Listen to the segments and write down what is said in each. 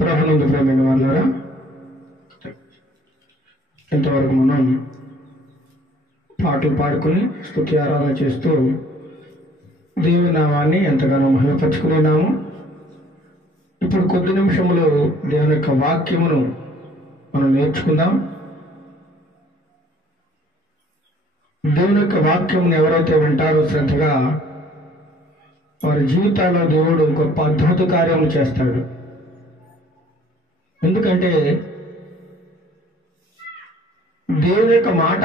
ప్రభునందు ప్రేమైన వాళ్ళారా, ఇంతవరకు మనం పాటలు పాడుకుని స్తుతి ఆరాధన చేస్తూ దేవుని నామాన్ని ఎంతగానో మహిమపరుచుకున్నాము. ఇప్పుడు కొద్ది నిమిషములు దేవుని యొక్క వాక్యమును మనం నేర్చుకుందాం. దేవుని యొక్క వాక్యమును ఎవరైతే వింటారో శ్రద్ధగా, వారి జీవితాల్లో దేవుడు గొప్ప అద్భుత కార్యములు చేస్తాడు. ఎందుకంటే దేవుని యొక్క మాట,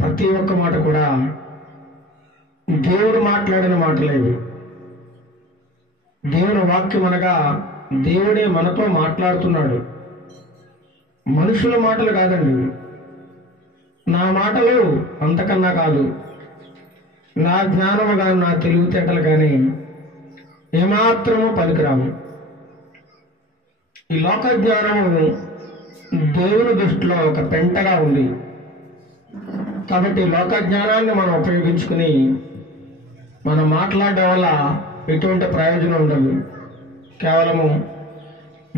ప్రతి ఒక్క మాట కూడా దేవుడు మాట్లాడిన మాటలేవి. దేవుని వాక్యం అనగా దేవుడే మనతో మాట్లాడుతున్నాడు. మనుషుల మాటలు కాదండి. నా మాటలు అంతకన్నా కాదు. నా జ్ఞానము కానీ నా తెలివితేటలు కానీ ఏమాత్రము పనికిరాము. ఈ లోక జ్ఞానము దేవుని దృష్టిలో ఒక పెంటగా ఉంది. కాబట్టి లోక జ్ఞానాన్ని మనం ఉపయోగించుకుని మనం మాట్లాడడం వల్ల ఎటువంటి ప్రయోజనం ఉండదు. కేవలము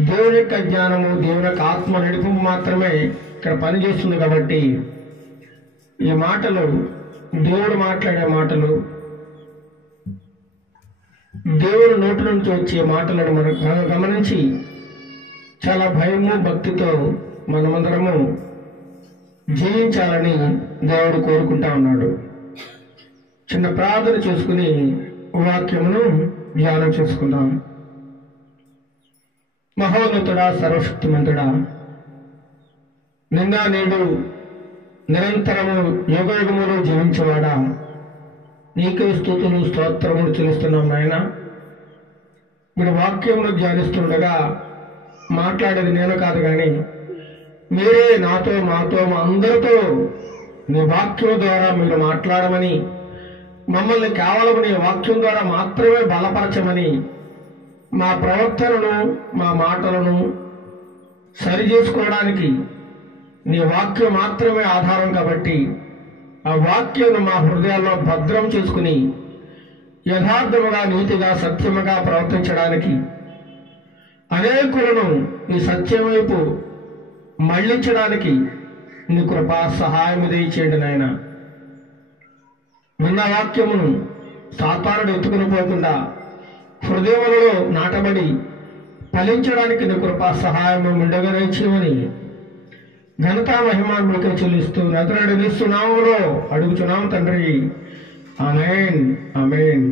దేవుని యొక్క జ్ఞానము, దేవుని యొక్క ఆత్మ నడిపింపు మాత్రమే ఇక్కడ పనిచేస్తుంది. కాబట్టి ఈ మాటలు, దేవుడు మాట్లాడే మాటలు, దేవుని నోటి నుంచి వచ్చే మాటలను మనం గమనించి చాలా భయము భక్తితో మనమందరము జీవించాలని దేవుడు కోరుకుంటా ఉన్నాడు. చిన్న ప్రార్థన చేసుకుని వాక్యమును ధ్యానం చేసుకుందాం. మహోన్నతుడా, సర్వశక్తిమంతుడా, నిన్న నేడు నిరంతరము యుగయుగములు జీవించేవాడా, నీకే స్తుతులు స్తోత్రములు చెల్లిస్తున్నాం నాయన. మీరు వాక్యమును ధ్యానిస్తుండగా మాట్లాడేది నేను కాదు, కానీ మీరే నాతో, మాతో, మా అందరితో నీ వాక్యం ద్వారా మీరు మాట్లాడమని, మమ్మల్ని కేవలం నీ వాక్యం ద్వారా మాత్రమే బలపరచమని, మా ప్రవర్తనను, మా మాటలను సరి చేసుకోవడానికి నీ వాక్యం మాత్రమే ఆధారం. కాబట్టి ఆ వాక్యం మా హృదయాల్లో భద్రం చేసుకుని యథార్థముగా, నీతిగా, సత్యముగా ప్రవర్తించడానికి, అనేకులను ఈ సత్యం వైపు మళ్లించడానికి నీ కృపా సహాయం దయచేయండి నాయన. విన్న వాక్యమును సాతానుడు ఎత్తుకుని పోకుండా హృదయములలో నాటబడి ఫలించడానికి నీ కృపా సహాయం ముందుగా దయచేయమని ఘనతా మహిమాన్విక చెల్లిస్తూ నజరేయుడు నామములో అడుగుచున్నాం తండ్రి. ఆమేన్, ఆమేన్.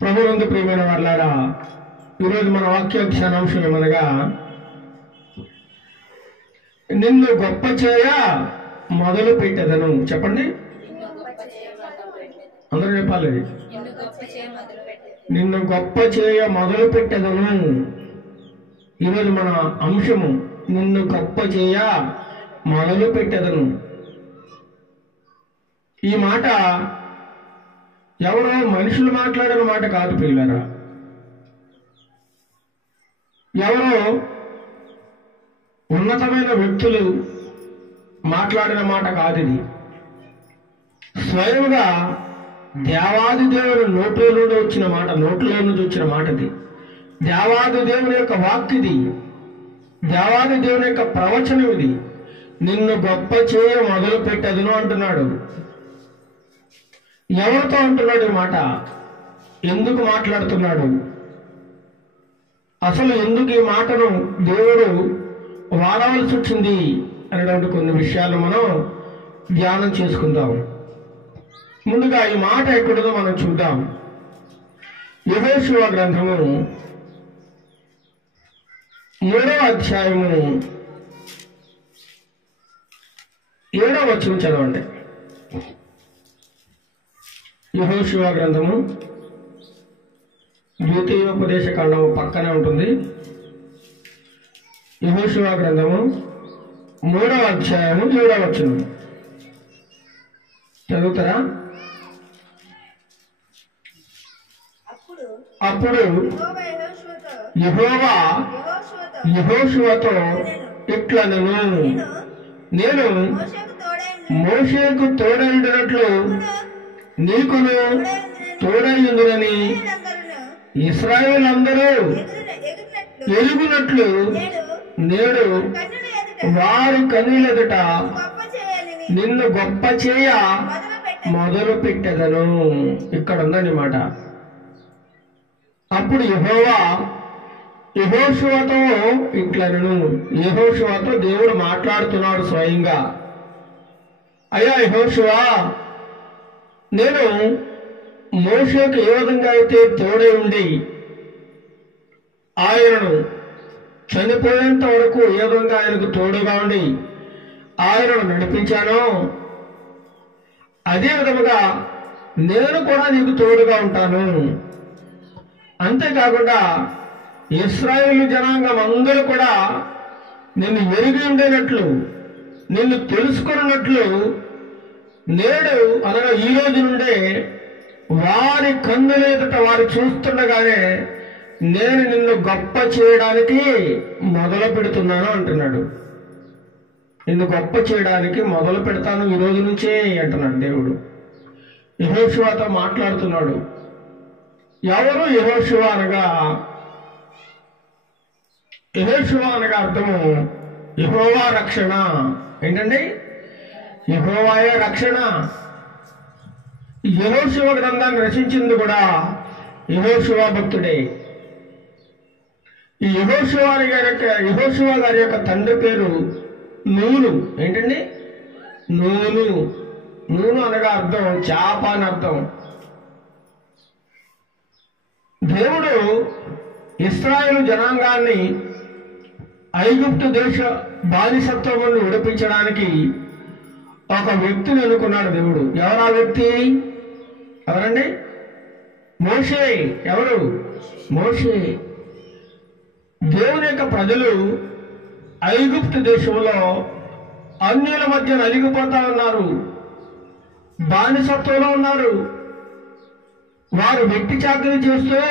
ప్రభువునందు ప్రియమైన వారలారా, ఈరోజు మన వాక్య ధ్యానాంశం ఏమనగా, నిన్ను గొప్ప చేయ మొదలు పెట్టెదను. చెప్పండి, అందరూ చెప్పాలి. నిన్ను గొప్ప చేయ మొదలు పెట్టెదను. ఈరోజు మన అంశము నిన్ను గొప్ప చేయ మొదలు పెట్టెదను. ఈ మాట ఎవరో మనుషులు మాట్లాడిన మాట కాదు పిల్లరా. ఎవరో ఉన్నతమైన వ్యక్తులు మాట్లాడిన మాట కాదు. ఇది స్వయంగా దేవాది దేవుని నోట్లో నుండి వచ్చిన మాట, నోట్లో నుంచి వచ్చిన మాట. ఇది దేవాది దేవుని యొక్క వాక్కు, ఇది దేవాది దేవుని యొక్క ప్రవచనం. ఇది నిన్ను గొప్ప చేయ మొదలు పెట్టెదను అంటున్నాడు. ఎవరితో అంటున్నాడు ఈ మాట? ఎందుకు మాట్లాడుతున్నాడు? అసలు ఎందుకు ఈ మాటను దేవుడు వాడవలసి వచ్చింది అనేటువంటి కొన్ని విషయాలు మనం ధ్యానం చేసుకుందాం. ముందుగా ఈ మాట ఎక్కడదో మనం చూద్దాం. యెహోషువ గ్రంథము 7వ అధ్యాయము 7వ వచనం చదవండి. యెహోషువ గ్రంథము ద్వితీయోపదేశ కాండము పక్కనే ఉంటుంది. యెహోషువ గ్రంథము 3వ అధ్యాయము 7వ వచనం చదువుతారా? అప్పుడు యెహోవా యెహోషువతో ఇట్లనెను, నేను మోషేకు తోడైనట్లు నీకును తోడైందునని ఇశ్రాయేలు అందరూ ఎరుగునట్లు నేడు వారి కన్నుల ఎదుట నిన్ను గొప్ప చేయ మొదలు పెట్టెదను. ఇక్కడ ఉందన్నమాట. అప్పుడు యెహోవా యెహోషువతో ఇట్లనెను. యెహోషువతో దేవుడు మాట్లాడుతున్నాడు స్వయంగా. అయ్యా యెహోషువా, నేను మోషేకు ఏ విధంగా అయితే తోడే ఉండి ఆయనను చనిపోయేంత వరకు ఏ విధంగా ఆయనకు తోడుగా ఉండి ఆయనను నడిపించానో, అదే విధముగా నేను కూడా నీకు తోడుగా ఉంటాను. అంతేకాకుండా ఇశ్రాయేలు జనాంగం అందరూ కూడా నిన్ను ఎరిగి ఉండేనట్లు, నిన్ను తెలుసుకున్నట్లు నేడు అనగా ఈ రోజు నుండే వారి కన్నుల ఎదుట వారు చూస్తుండగానే నేను నిన్ను గొప్ప చేయడానికి మొదలు పెడుతున్నాను అంటున్నాడు. నిన్ను గొప్ప చేయడానికి మొదలు పెడతాను ఈ రోజు నుంచే అంటున్నాడు దేవుడు. యెహోషువతో మాట్లాడుతున్నాడు. ఎవరు యెహోషువ అనగా? యెహోషువ అనగా అర్థము యెహోవా రక్షణ. ఏంటండి? యెహోవాయే రక్షణ. యెహోషువ గ్రంథాన్ని రచించింది కూడా యెహోషువ భక్తుడే. ఈ యెహోషువ గారి యొక్క తండ్రి పేరు నూను. ఏంటండి? నూను. నూను అనగా అర్థం చేప అని అర్థం. దేవుడు ఇశ్రాయేలు జనాంగాన్ని ఐగుప్తు దేశ బానిసత్వం నుండి విడిపించడానికి ఒక వ్యక్తిని ఎన్నుకున్నాడు దేవుడు. ఎవరా వ్యక్తి? ఎవరండి? మోషే. ఎవరు? మోషే. దేవుని యొక్క ప్రజలు ఐగుప్తు దేశంలో అన్యుల మధ్య నలిగిపోతా ఉన్నారు, బానిసత్వంలో ఉన్నారు. వారు వెట్టి చాకరీ చేస్తూ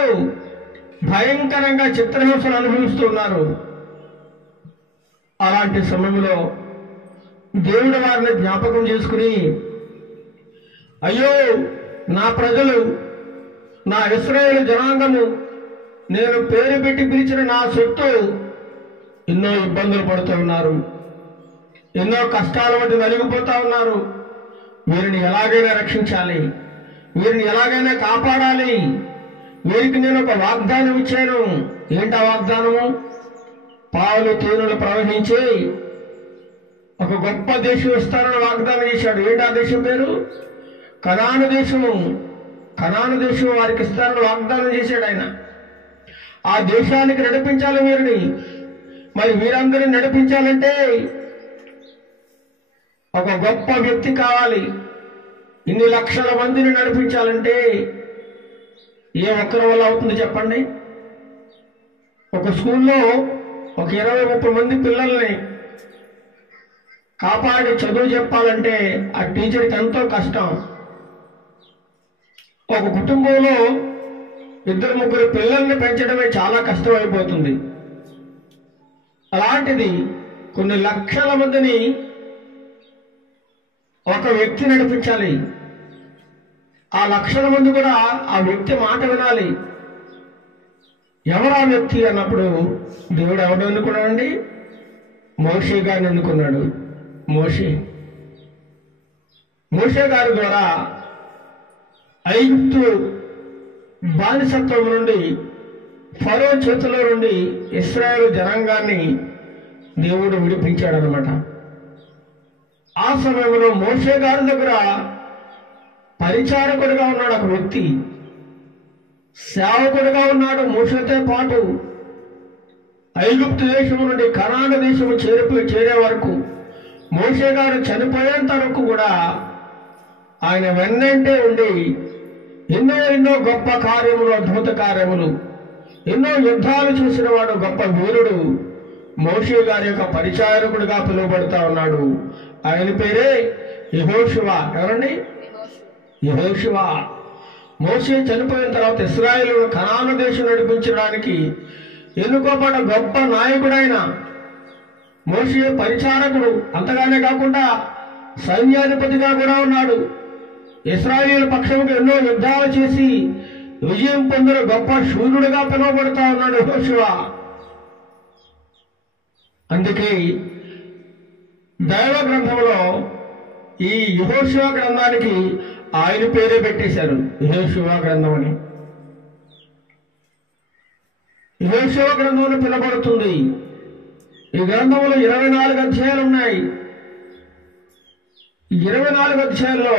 భయంకరంగా చిత్రహింసలు అనుభవిస్తున్నారు. అలాంటి సమయంలో దేవుడు వారిని జ్ఞాపకం చేసుకుని, అయ్యో నా ప్రజలు, నా ఇశ్రాయేలు జనాంగము, నేను పేరు పెట్టి పిలిచిన నా సొత్తు ఎన్నో ఇబ్బందులు పడుతూ ఉన్నారు, ఎన్నో కష్టాల మధ్య నలిగిపోతా ఉన్నారు. వీరిని ఎలాగైనా రక్షించాలి, వీరిని ఎలాగైనా కాపాడాలి. వీరికి నేను ఒక వాగ్దానం ఇచ్చాను. ఏంటా వాగ్దానము? పాలు తేనెలు ప్రవహించి ఒక గొప్ప దేశం ఇస్తానని వాగ్దానం చేశాడు. ఏంటా దేశం పేరు? కనాను దేశము. కనాను దేశం వారికి ఇస్తానని వాగ్దానం చేశాడు ఆయన. ఆ దేశానికి నడిపించాలి వీరిని. మరి వీరందరినీ నడిపించాలంటే ఒక గొప్ప వ్యక్తి కావాలి. ఇన్ని లక్షల మందిని నడిపించాలంటే ఏ ఒక్కరి వల్ల అవుతుంది చెప్పండి? ఒక స్కూల్లో ఒక 20-30 మంది పిల్లల్ని కాపాడి చదువు చెప్పాలంటే ఆ టీచర్కి ఎంతో కష్టం. ఒక కుటుంబంలో 2-3 పిల్లల్ని పెంచడమే చాలా కష్టం అయిపోతుంది. అలాంటిది కొన్ని లక్షల మందిని ఒక వ్యక్తి నడిపించాలి. ఆ లక్షల మంది కూడా ఆ వ్యక్తి మాట వినాలి. ఎవరు ఆ వ్యక్తి అన్నప్పుడు దేవుడు ఎవరు ఎన్నుకున్నాడండి? మోషే గారిని ఎన్నుకున్నాడు. మోషే గారి ద్వారా ఐగుప్తు బానిసత్వం నుండి, ఫరో చేతిలో నుండి ఇశ్రాయేలు జనాంగాన్ని దేవుడు విడిపించాడనమాట. ఆ సమయంలో మోషే గారి దగ్గర పరిచారకుడిగా ఉన్నాడు ఒక వ్యక్తి, సేవకుడిగా ఉన్నాడు. మోషేతో పాటు ఐగుప్తు దేశము నుండి కనాను దేశము చేరే వరకు, మోషే గారు చనిపోయేంత వరకు కూడా ఆయన వెన్నంటే ఉండి ఎన్నో గొప్ప కార్యములు, అద్భుత కార్యములు, ఎన్నో యుద్ధాలు చేసిన వాడు, గొప్ప వీరుడు మోషే గారి యొక్క పరిచారకుడిగా పిలువబడతా ఉన్నాడు. ఆయన పేరే యెహోషువ. ఎవరండి? యెహోషువ. మోషే చనిపోయిన తర్వాత ఇశ్రాయేలును కనాను దేశం నడిపించడానికి ఎన్నుకోబడ్డ గొప్ప నాయకుడైన మోషే పరిచారకుడు. అంతగానే కాకుండా సైన్యాధిపతిగా కూడా ఉన్నాడు. ఇశ్రాయేలు పక్షముకు ఎన్నో యుద్ధాలు చేసి విజయం పొందిన గొప్ప శూరుడుగా పిలువబడుతా ఉన్నాడు యెహోషువ. అందుకే దైవ గ్రంథంలో ఈ యెహోషువ గ్రంథానికి ఆయన పేరే పెట్టేశారు, యెహోషువ గ్రంథం అని. యెహోషువ గ్రంథం అని పిలువబడుతుంది. ఈ గ్రంథంలో 24 అధ్యాయాలు ఉన్నాయి. 24 అధ్యాయాల్లో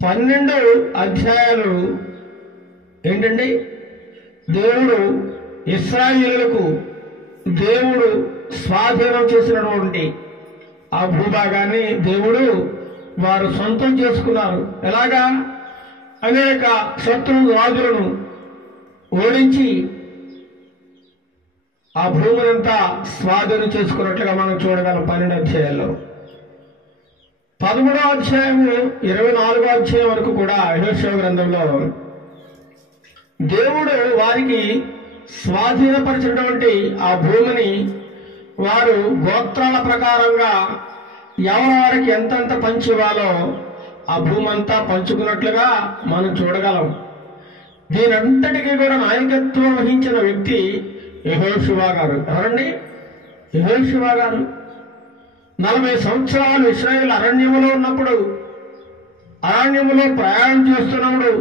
12 అధ్యాయాలు ఏంటండి? దేవుడు ఇశ్రాయేలులకు దేవుడు స్వాధీనం చేసినటువంటి ఆ భూభాగాన్ని దేవుడు వారు సొంతం చేసుకున్నారు. ఎలాగా? అనేక శత్రు రాజులను ఓడించి ఆ భూమినంతా స్వాధీనం చేసుకున్నట్లుగా మనం చూడగలం 12 అధ్యాయాల్లో. 13వ అధ్యాయము 24వ అధ్యాయం వరకు కూడా యెహోషువ గ్రంథంలో దేవుడు వారికి స్వాధీనపరిచినటువంటి ఆ భూమిని వారు గోత్రాల ప్రకారంగా ఎవరెవరికి ఎంతెంత పంచి ఇవ్వాలో ఆ భూమి అంతా పంచుకున్నట్లుగా మనం చూడగలం. దీనంతటికీ కూడా నాయకత్వం వహించిన వ్యక్తి యెహోషువ గారు. ఎవరండి? యెహోషువ గారు 40 సంవత్సరాలు ఇశ్రాయేలు అరణ్యములో ఉన్నప్పుడు, అరణ్యములో ప్రయాణం చేస్తున్నప్పుడు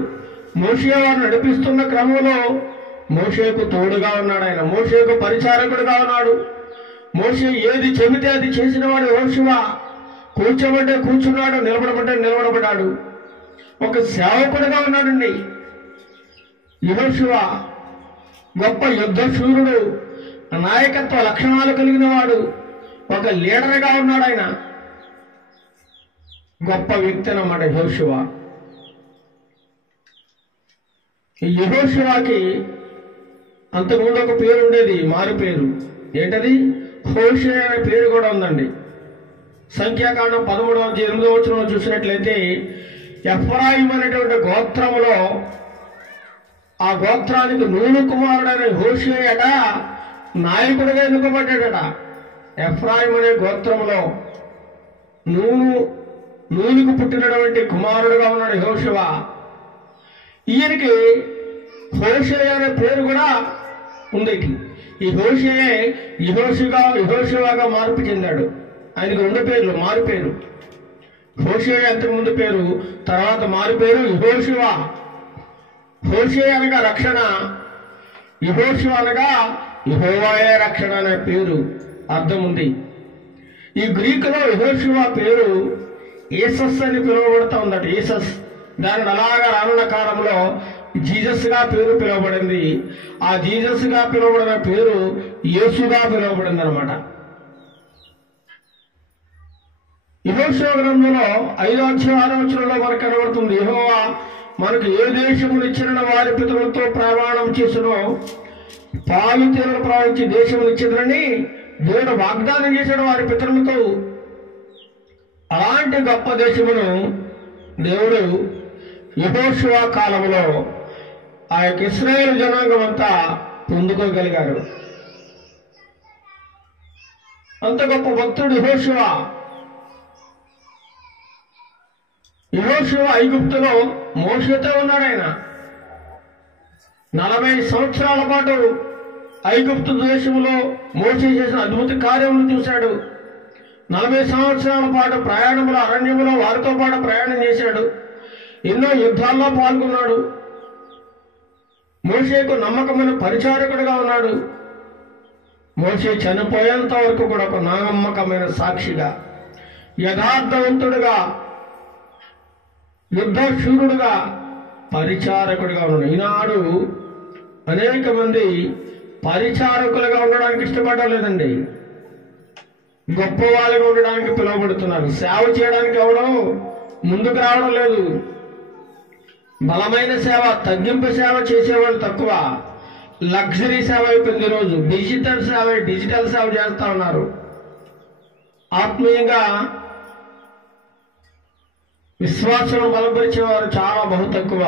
మోషే వారిని నడిపిస్తున్న క్రమంలో మోషేకు తోడుగా ఉన్నాడు. ఆయన మోషేకు పరిచారకుడుగా ఉన్నాడు. మోషే ఏది చెబితే అది చేసిన వాడు యెహోషువ. కూర్చోబట్టే కూర్చున్నాడు, నిలబడబట్టే నిలబడబడ్డాడు. ఒక సేవకుడుగా ఉన్నాడండి యెహోషువ. గొప్ప యుద్ధ శూరుడు, నాయకత్వ లక్షణాలు కలిగిన వాడు, ఒక లీడర్గా ఉన్నాడు. ఆయన గొప్ప వ్యక్తి అన్నమాట యెహోషువ. ఈ యెహోషువకి అంతకుముందు ఒక పేరు ఉండేది, మారు పేరు. ఏంటది? హోషే అనే పేరు కూడా ఉందండి. సంఖ్యాకాండం 13:8 చూసినట్లయితే ఎఫ్రాయిం అనేటువంటి గోత్రములో ఆ గోత్రానికి నూను కుమారుడైన హోషే అట నాయకుడిగా ఎన్నుకోబడ్డాడట. ఎఫ్రాయిం అనే గోత్రంలో నూనుకు పుట్టినటువంటి కుమారుడుగా ఉన్నాడు యెహోషువ. ఈయనకి హోషే అనే పేరు కూడా ఉంది. ఈ హోషే యెహోషువగా మార్పు చెందాడు. ఆయనకు 2 పేర్లు, మారు పేరు. హోషే అంతకు ముందు పేరు, తర్వాత మారు పేరు యెహోషువ. హోషే అనగా రక్షణ, యెహోషువ అనగా యెహోవాయే రక్షణ అనే పేరు అర్థం ఉంది. ఈ గ్రీకులో యెహోషువ పేరు ఏసస్ అని పిలువబడుతూ ఉందట. ఏసస్, దానిని అలాగా రానున్న కాలంలో జీసస్ గా పేరు పిలువబడింది. ఆ జీసస్ గా పిలువబడిన పేరు యేసుగా పిలువబడింది అనమాట. యెహోషువ గ్రంథంలో 5వ అధ్యాయం 6వ వచనంలో మనకు కనబడుతుంది, యెహోవా మనకు ఏ దేశములు ఇచ్చిన వారి పితరులతో ప్రమాణం చేసినో పాలు తేనెలు ప్రవహించి దేశములు ఇచ్చిందని దేవుడు వాగ్దానం చేశాడు వారి పితరులతో. అలాంటి గొప్ప దేశమును దేవుడు యెహోషువ కాలంలో ఆ యొక్క ఇశ్రాయేలు జనాంగం అంతా పొందుకోగలిగారు. అంత గొప్ప భక్తుడు యెహోషువ. యెహోషువ ఐగుప్తులో మోషేతో ఉన్నాడు. ఆయన 40 సంవత్సరాల పాటు ఐగుప్తు దేశంలో మోషే చేసిన అద్భుత కార్యములను చూశాడు. 40 సంవత్సరాల పాటు ప్రయాణంలో అరణ్యంలో వారితో పాటు ప్రయాణం చేశాడు. ఎన్నో యుద్ధాల్లో పాల్గొన్నాడు. మోషేకు నమ్మకమైన పరిచారకుడుగా ఉన్నాడు. మోషే చనిపోయేంత వరకు కూడా ఒక నమ్మకమైన సాక్షిగా, యథార్థవంతుడుగా, యుద్ధ శూరుడుగా, పరిచారకుడిగా ఉన్నాడు. ఈనాడు అనేక మంది పరిచారకులుగా ఉండడానికి ఇష్టపడలేదండి. గొప్ప వాళ్ళగా ఉండడానికి పిలువబడుతున్నారు. సేవ చేయడానికి ఎవడో ముందుకు రావడం లేదు. బలమైన సేవ, తగ్గింపు సేవ చేసేవాళ్ళు తక్కువ. లగ్జరీ సేవ అయిపోయింది ఈరోజు. డిజిటల్ సేవ చేస్తా ఉన్నారు. ఆత్మీయంగా విశ్వాసం బలపరిచేవారు చాలా బహు తక్కువ.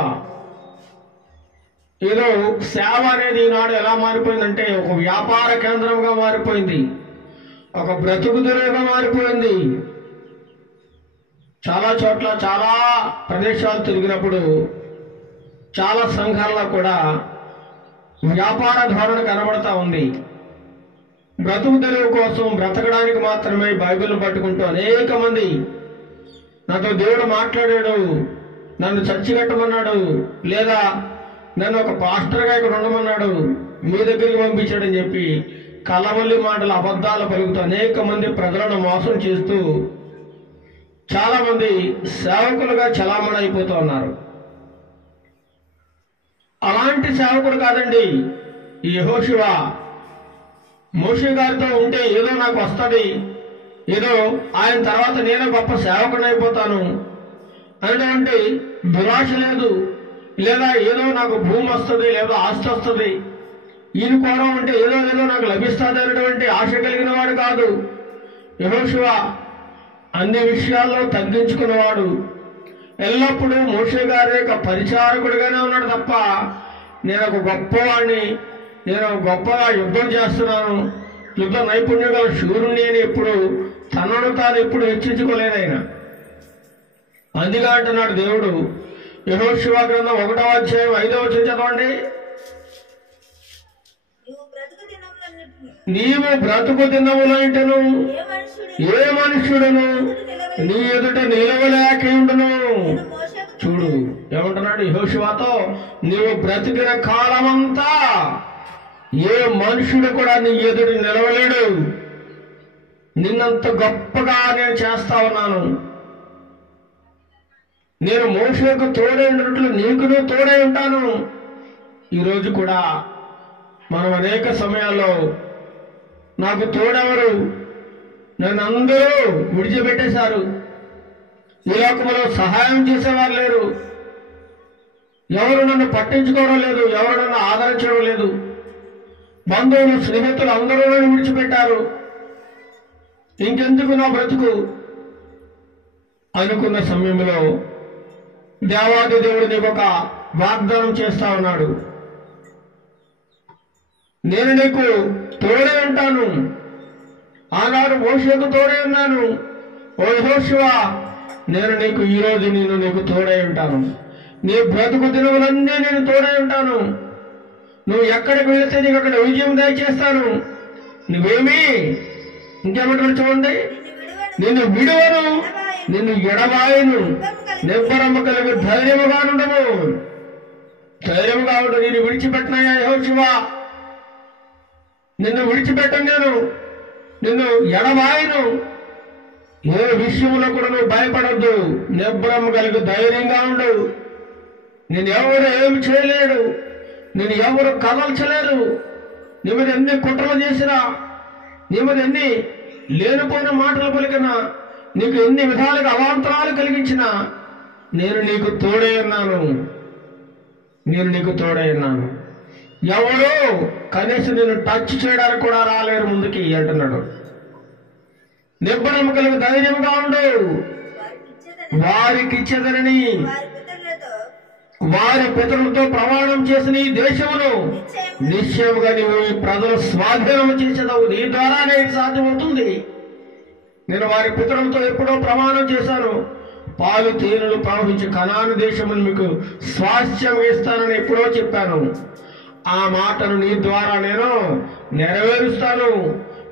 ఏదో సేవ అనేది ఈనాడు ఎలా మారిపోయిందంటే ఒక వ్యాపార కేంద్రంగా మారిపోయింది, ఒక బ్రతుకుదురుగా మారిపోయింది. చాలా చోట్ల చాలా ప్రదేశాలు తిరిగినప్పుడు చాలా సంఘాల్లో కూడా వ్యాపార ధోరణి కనబడతా ఉంది. బ్రతుకు తెరువు కోసం బ్రతకడానికి మాత్రమే బైబిల్ పట్టుకుంటూ అనేక మంది నాతో దేవుడు మాట్లాడాడు, నన్ను చర్చి కట్టమన్నాడు, లేదా నన్ను ఒక పాస్టర్గా ఇక్కడ ఉండమన్నాడు, మీ దగ్గరికి పంపించాడని చెప్పి కలవల్లి మాటలు అబద్ధాలు పలుకుతూ అనేక మంది ప్రజలను మోసం చేస్తూ చాలా మంది సేవకులుగా చలామణి అయిపోతూ ఉన్నారు. అలాంటి సేవకుడు కాదండి ఈ యెహోషువ. మోషే గారితో ఉంటే ఏదో నాకు వస్తుంది, ఏదో ఆయన తర్వాత నేను గొప్ప సేవకుడు అయిపోతాను అనేటువంటి దురాశ లేదు, లేదా ఏదో నాకు భూమి వస్తుంది, లేదా ఆస్తి వస్తుంది, ఈయన కూడా ఉంటే ఏదో నాకు లభిస్తుంది అనేటువంటి ఆశ కలిగిన వాడు కాదు యెహోషువ. అన్ని విషయాల్లో తగ్గించుకున్నవాడు, ఎల్లప్పుడూ మోషే గారి యొక్క పరిచారకుడిగానే ఉన్నాడు తప్ప నేను ఒక గొప్పవాడిని, నేను గొప్పగా యుద్ధం చేస్తున్నాను, యుద్ధ నైపుణ్యం గల శూరుణ్ణి అని ఎప్పుడు తనను తాను ఎప్పుడు హెచ్చించుకోలేదు ఆయన. అందుగా అంటున్నాడు దేవుడు యెహోషువ గ్రంథం 1వ అధ్యాయం 5వ వచనం చదవండి. నీవు బ్రతుకు దినములంటేను ఏ మనుష్యుడును నీ ఎదుట నిలవలేకుండును. చూడు ఏమంటున్నాడు యెహోషువతో, నీవు బ్రతికిన కాలమంతా ఏ మనుషుడు కూడా నీ ఎదుట నిలవలేడు, నిన్నంత గొప్పగా నేను చేస్తా ఉన్నాను. నేను మోషేకు తోడై ఉన్నట్లు నీకును తోడై ఉంటాను. ఈరోజు కూడా మనం అనేక సమయాల్లో నాకు తోడెవరు, నన్ను అందరూ విడిచిపెట్టేశారు, ఈ లోకంలో సహాయం చేసేవారు లేరు, ఎవరు నన్ను పట్టించుకోవడం లేదు, ఎవరు నన్ను ఆదరించడం లేదు, బంధువులు స్నేహితులు అందరూ నన్ను విడిచిపెట్టారు, ఇంకెందుకు నా బ్రతుకు అనుకున్న సమయంలో దేవాది దేవుడు నీకు ఒక వాగ్దానం చేస్తా ఉన్నాడు. నేను నీకు తోడే ఉంటాను. ఆనాడు మోషేకు తోడే ఉన్నాను. ఓ యెహోషువ, నేను నీకు ఈరోజు నీకు తోడే ఉంటాను. నీ బ్రతుకు దినములన్నీ నేను తోడే ఉంటాను. నువ్వు ఎక్కడికి వెళితే నీకు అక్కడ విజయం దయచేస్తాను. నువ్వేమి ఇంకేమంటారు చూడండి, నిన్ను విడువను, నిన్ను ఎడబాయను, నిబ్బరము కలిగి ధైర్యముగా ఉండము. ధైర్యముగా ఉండు. నేను విడిచిపెట్టినాయా యెహోషువ, నిన్ను విడిచిపెట్టను, నిన్ను ఎడబాయను. ఏ విషయంలో కూడా నువ్వు భయపడద్దు, నిబ్బరము కలిగి ధైర్యంగా ఉండు. నేను ఎవరు ఏమి చేయలేడు, నేను ఎవరు కదల్చలేరు. నీ మీద ఎన్ని కుట్రలు చేసినా, నీ మీద ఎన్ని లేనిపోయిన మాటలు పలికినా, నీకు ఎన్ని విధాలుగా అవాంతరాలు కలిగించినా నేను నీకు తోడే ఉన్నాను. నేను నీకు తోడే ఉన్నాను. ఎవరు కనీసం నేను టచ్ చేయడానికి కూడా రాలేరు ముందుకి అంటున్నాడు. నిబ్బరం కలిగి ధైర్యంగా ఉండు. వారికి ఇచ్చేదనని వారి పితరులతో ప్రమాణం చేసిన ఈ దేశమును నిశ్చయముగా నీవు ఈ ప్రజల స్వాధీనం చేసేదవు. నీ ద్వారానే ఇది సాధ్యమవుతుంది. నేను వారి పితరులతో ఎప్పుడో ప్రమాణం చేశాను, పాలు తేనెలు ప్రవహించి కనాను దేశమును మీకు స్వాస్థ్యం ఇస్తానని ఎప్పుడో చెప్పాను. ఆ మాటను నీ ద్వారా నేను నెరవేరుస్తాను.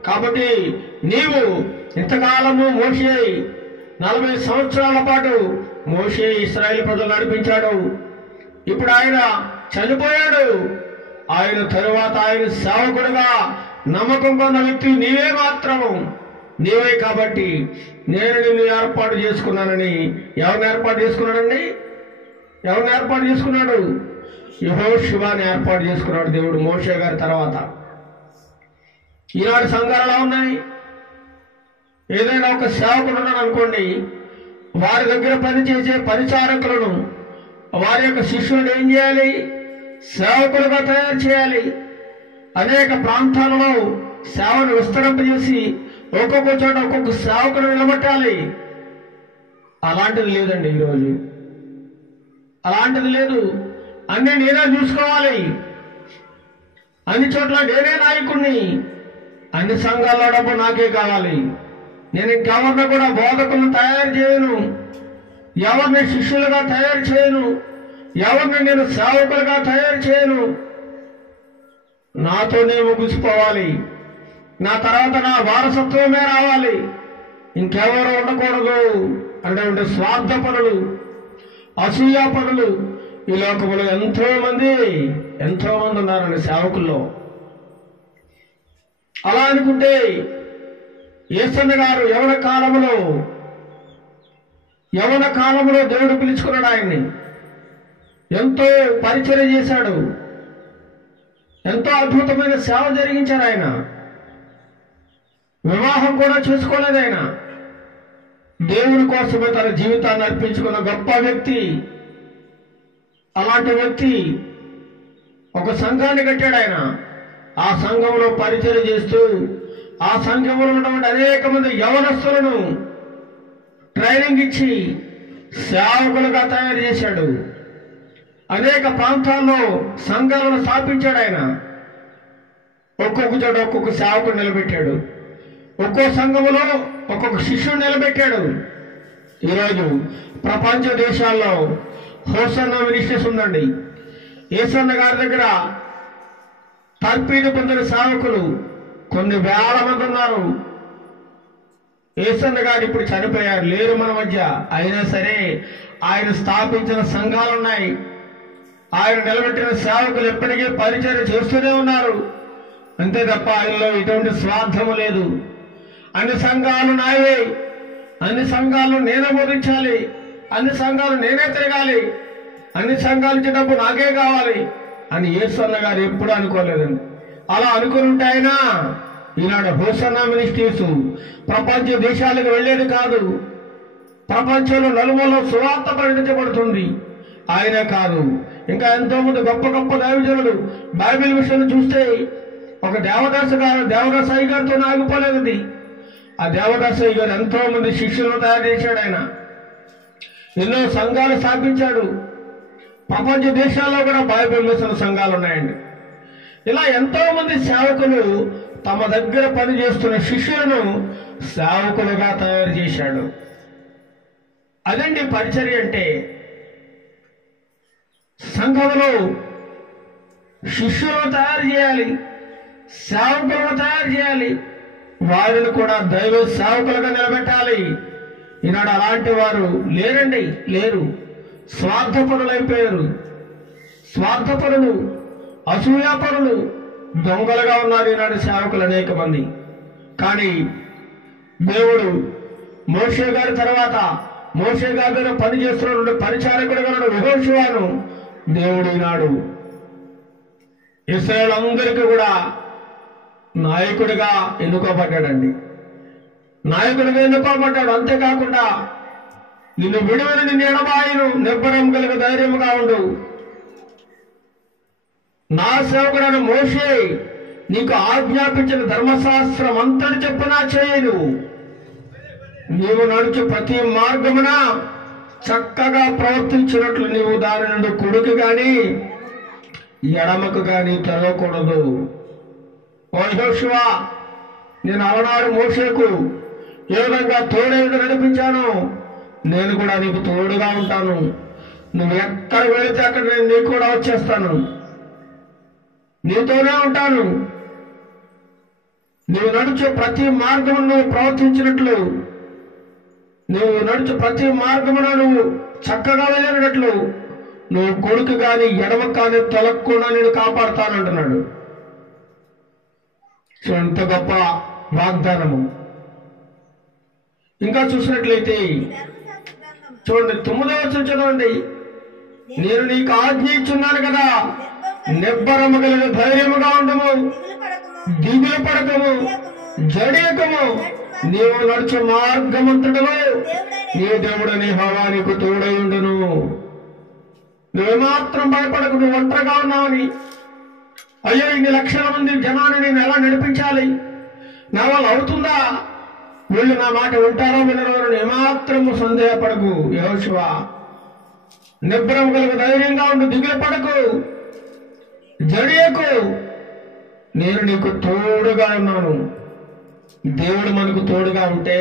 కాబట్టి నీవు ఇంతకాలము మోషే 40 సంవత్సరాల పాటు మోషే ఇశ్రాయేలు ప్రజలు నడిపించాడు. ఇప్పుడు ఆయన చనిపోయాడు. ఆయన తరువాత ఆయన సేవకుడుగా నమ్మకంగా ఉన్న వ్యక్తి నీవే మాత్రము, నీవే. కాబట్టి నేను నిన్ను ఏర్పాటు చేసుకున్నానని. ఎవరిని ఏర్పాటు చేసుకున్నాడండి? ఎవరిని ఏర్పాటు చేసుకున్నాడు? యెహోషువని ఏర్పాటు చేసుకున్నాడు దేవుడు మోషే గారి తర్వాత. ఈనాడు సంఘాలు ఎలా ఉన్నాయి? ఏదైనా ఒక సేవకుడు ఉన్నాడు అనుకోండి, వారి దగ్గర పనిచేసే పరిచారకులను, వారి యొక్క శిష్యులను ఏం చేయాలి? సేవకులుగా తయారు చేయాలి. అనేక ప్రాంతాలలో సేవను విస్తరింపజేసి ఒక్కొక్క చోట ఒక్కొక్క సేవకుడు నిలబెట్టాలి. అలాంటిది లేదండి ఈరోజు. అలాంటిది లేదు. అన్నీ నేనే చూసుకోవాలి, అన్ని చోట్ల నేనే నాయకుడిని, అన్ని సంఘాల్లో డబ్బు నాకే కావాలి, నేను ఇంకెవరిని కూడా బోధకులను తయారు చేయను, ఎవరిని శిష్యులుగా తయారు చేయను, ఎవరిని నేను సేవకులుగా తయారు చేయను, నాతోనే ముగిసిపోవాలి, నా తర్వాత నా వారసత్వమే రావాలి, ఇంకెవరు ఉండకూడదు అంటే స్వార్థ పనులు, అసూయ పనులు ఈ లోకంలో ఎంతో మంది ఉన్నారండి సేవకుల్లో. అలా అనుకుంటే యేసన్న గారు యవన కాలంలో దేవుడు పిలుచుకున్నాడు ఆయన్ని. ఎంతో పరిచర్య చేశాడు, ఎంతో అద్భుతమైన సేవ జరిగించాడు ఆయన. వివాహం కూడా చేసుకోలేదు ఆయన. దేవుని కోసమే తన జీవితాన్ని అర్పించుకున్న గొప్ప వ్యక్తి. అలాంటి వ్యక్తి ఒక సంఘాన్ని కట్టాడు ఆయన. ఆ సంఘంలో పరిచర్య చేస్తూ ఆ సంఘంలో ఉన్నటువంటి అనేక మంది యవనస్తులను ట్రైనింగ్ ఇచ్చి సేవకులుగా తయారు చేశాడు. అనేక ప్రాంతాల్లో సంఘాలను స్థాపించాడు ఆయన. ఒక్కొక్క చోట ఒక్కొక్క సేవకుడు నిలబెట్టాడు. ఒక్కో సంఘములో ఒక్కొక్క శిష్యుడు నిలబెట్టాడు. ఈరోజు ప్రపంచ దేశాల్లో హోసన్న మినిస్ట్రీస్ ఉందండి. యేసన్న గారి దగ్గర తర్పీదు పొందిన సేవకులు కొన్ని వేల మంది ఉన్నారు. యేసన్న గారు ఇప్పుడు చనిపోయారు, లేరు మన మధ్య. అయినా సరే ఆయన స్థాపించిన సంఘాలున్నాయి. ఆయన నిలబెట్టిన సేవకులు ఎప్పటికీ పరిచర్య చేస్తూనే ఉన్నారు. అంతే తప్ప ఆయనలో ఎటువంటి స్వార్థము లేదు. అన్ని సంఘాలు నాయే, అన్ని సంఘాలు నేనే బోధించాలి, అన్ని సంఘాలు నేనే తిరగాలి, అన్ని సంఘాలు ఇచ్చే డబ్బు నాకే కావాలి అని యేసన్న గారు ఎప్పుడూ అనుకోలేదండి. అలా అనుకుని ఉంటే ఆయన ఈనాడు హోసన్న మినిస్ట్రీస్ ప్రపంచ దేశాలకు వెళ్ళేది కాదు. ప్రపంచంలో నలుమూలలో సువార్త ప్రకటించబడుతుంది. ఆయనే కాదు, ఇంకా ఎంతో మంది గొప్ప గొప్ప దైవజనులు. బైబిల్ విషయంలో చూస్తే ఒక దేవదాసయ్య గారితో ఆగిపోలేదండి. ఆ దేవదాసయ్య గారు ఎంతో మంది శిష్యులను తయారు చేశాడు ఆయన. ఎన్నో సంఘాలు స్థాపించాడు. ప్రపంచ దేశాల్లో కూడా బైబిల్ మిషన్ సంఘాలు ఉన్నాయండి. ఇలా ఎంతో మంది సేవకులు తమ దగ్గర పనిచేస్తున్న శిష్యులను సేవకులుగా తయారు చేశాడు. అదండి పరిచర్య అంటే. సంఘంలో శిష్యులను తయారు చేయాలి, సేవకులను తయారు చేయాలి, వారిని కూడా దైవ సేవకులుగా నిలబెట్టాలి. ఈనాడు అలాంటి వారు లేరండి, లేరు. స్వార్థపరులైపోయారు. స్వార్థపరులు, అసూయాపరులు, దొంగలుగా ఉన్నారు ఈనాడు సేవకులు అనేక మంది. కానీ దేవుడు మోషే గారి తర్వాత మోషే గారి మీద పనిచేస్తున్న పరిచారకుడుగా ఉన్న యెహోషువను దేవుడు ఈనాడు ఇశ్రాయేలు అందరికీ కూడా నాయకుడిగా ఎన్నుకోబడ్డాడండి. నాయకుడిగా ఎన్నుకోబడ్డాడు. అంతేకాకుండా నిన్ను విడువని నిన్ను ఎడబాయను, నిబ్బరం కలిగ ధైర్యముగా ఉండు. నా సేవకుడైన మోషే నీకు ఆజ్ఞాపించిన ధర్మశాస్త్రం అంతటి చెప్పున చేయను. నీవు నడుచు ప్రతి మార్గమున చక్కగా ప్రవర్తించినట్లు నీవు దాని నుండి కుడికి గాని ఎడమకు గాని తిరగకూడదు. ఓ యెహోషువ, నేను అలనాడు మోషేకు ఏ విధంగా తోడేందు నడిపించాను, నేను కూడా నీకు తోడుగా ఉంటాను. నువ్వు ఎక్కడ వెళితే అక్కడ నేను నీకు కూడా వచ్చేస్తాను, నీతోనే ఉంటాను. నువ్వు నడుచు ప్రతి మార్గమును నువ్వు ప్రవర్తించినట్లు, నువ్వు నడుచు ప్రతి మార్గమున నువ్వు చక్కగా వెళ్ళినట్లు, నువ్వు కొడుకు కానీ ఎడమ కానీ తొలగకుండా నేను కాపాడుతానంటున్నాడు. సో ఎంత గొప్ప వాగ్దానము. ఇంకా చూసినట్లయితే చూడండి, 9వ వచనం చదవండి. నేను నీకు ఆజ్ఞ ఇచ్చున్నాను కదా, నిబ్బరము కలిగి ధైర్యముగా ఉండము, దిగులు పడకము, జడియకము. నీవు నడుచు మార్గమంతటలో నీ దేవుడని యెహోవా నీకు తోడై ఉండును. నువ్వేమాత్రం భయపడకు. నువ్వు ఒంటరిగా ఉన్నావని, అయ్యో ఇన్ని లక్షల మంది జనాన్ని నేను ఎలా నడిపించాలి, నా వల్ల అవుతుందా, వీళ్ళు నా మాట వింటారో వినరో ఏమాత్రము సందేహపడకు. యెహోషువ, నిబ్బరం కలిగి ధైర్యంగా ఉండు, దిగులు పడకు, జడియకు, నేను నీకు తోడుగా ఉన్నాను. దేవుడు మనకు తోడుగా ఉంటే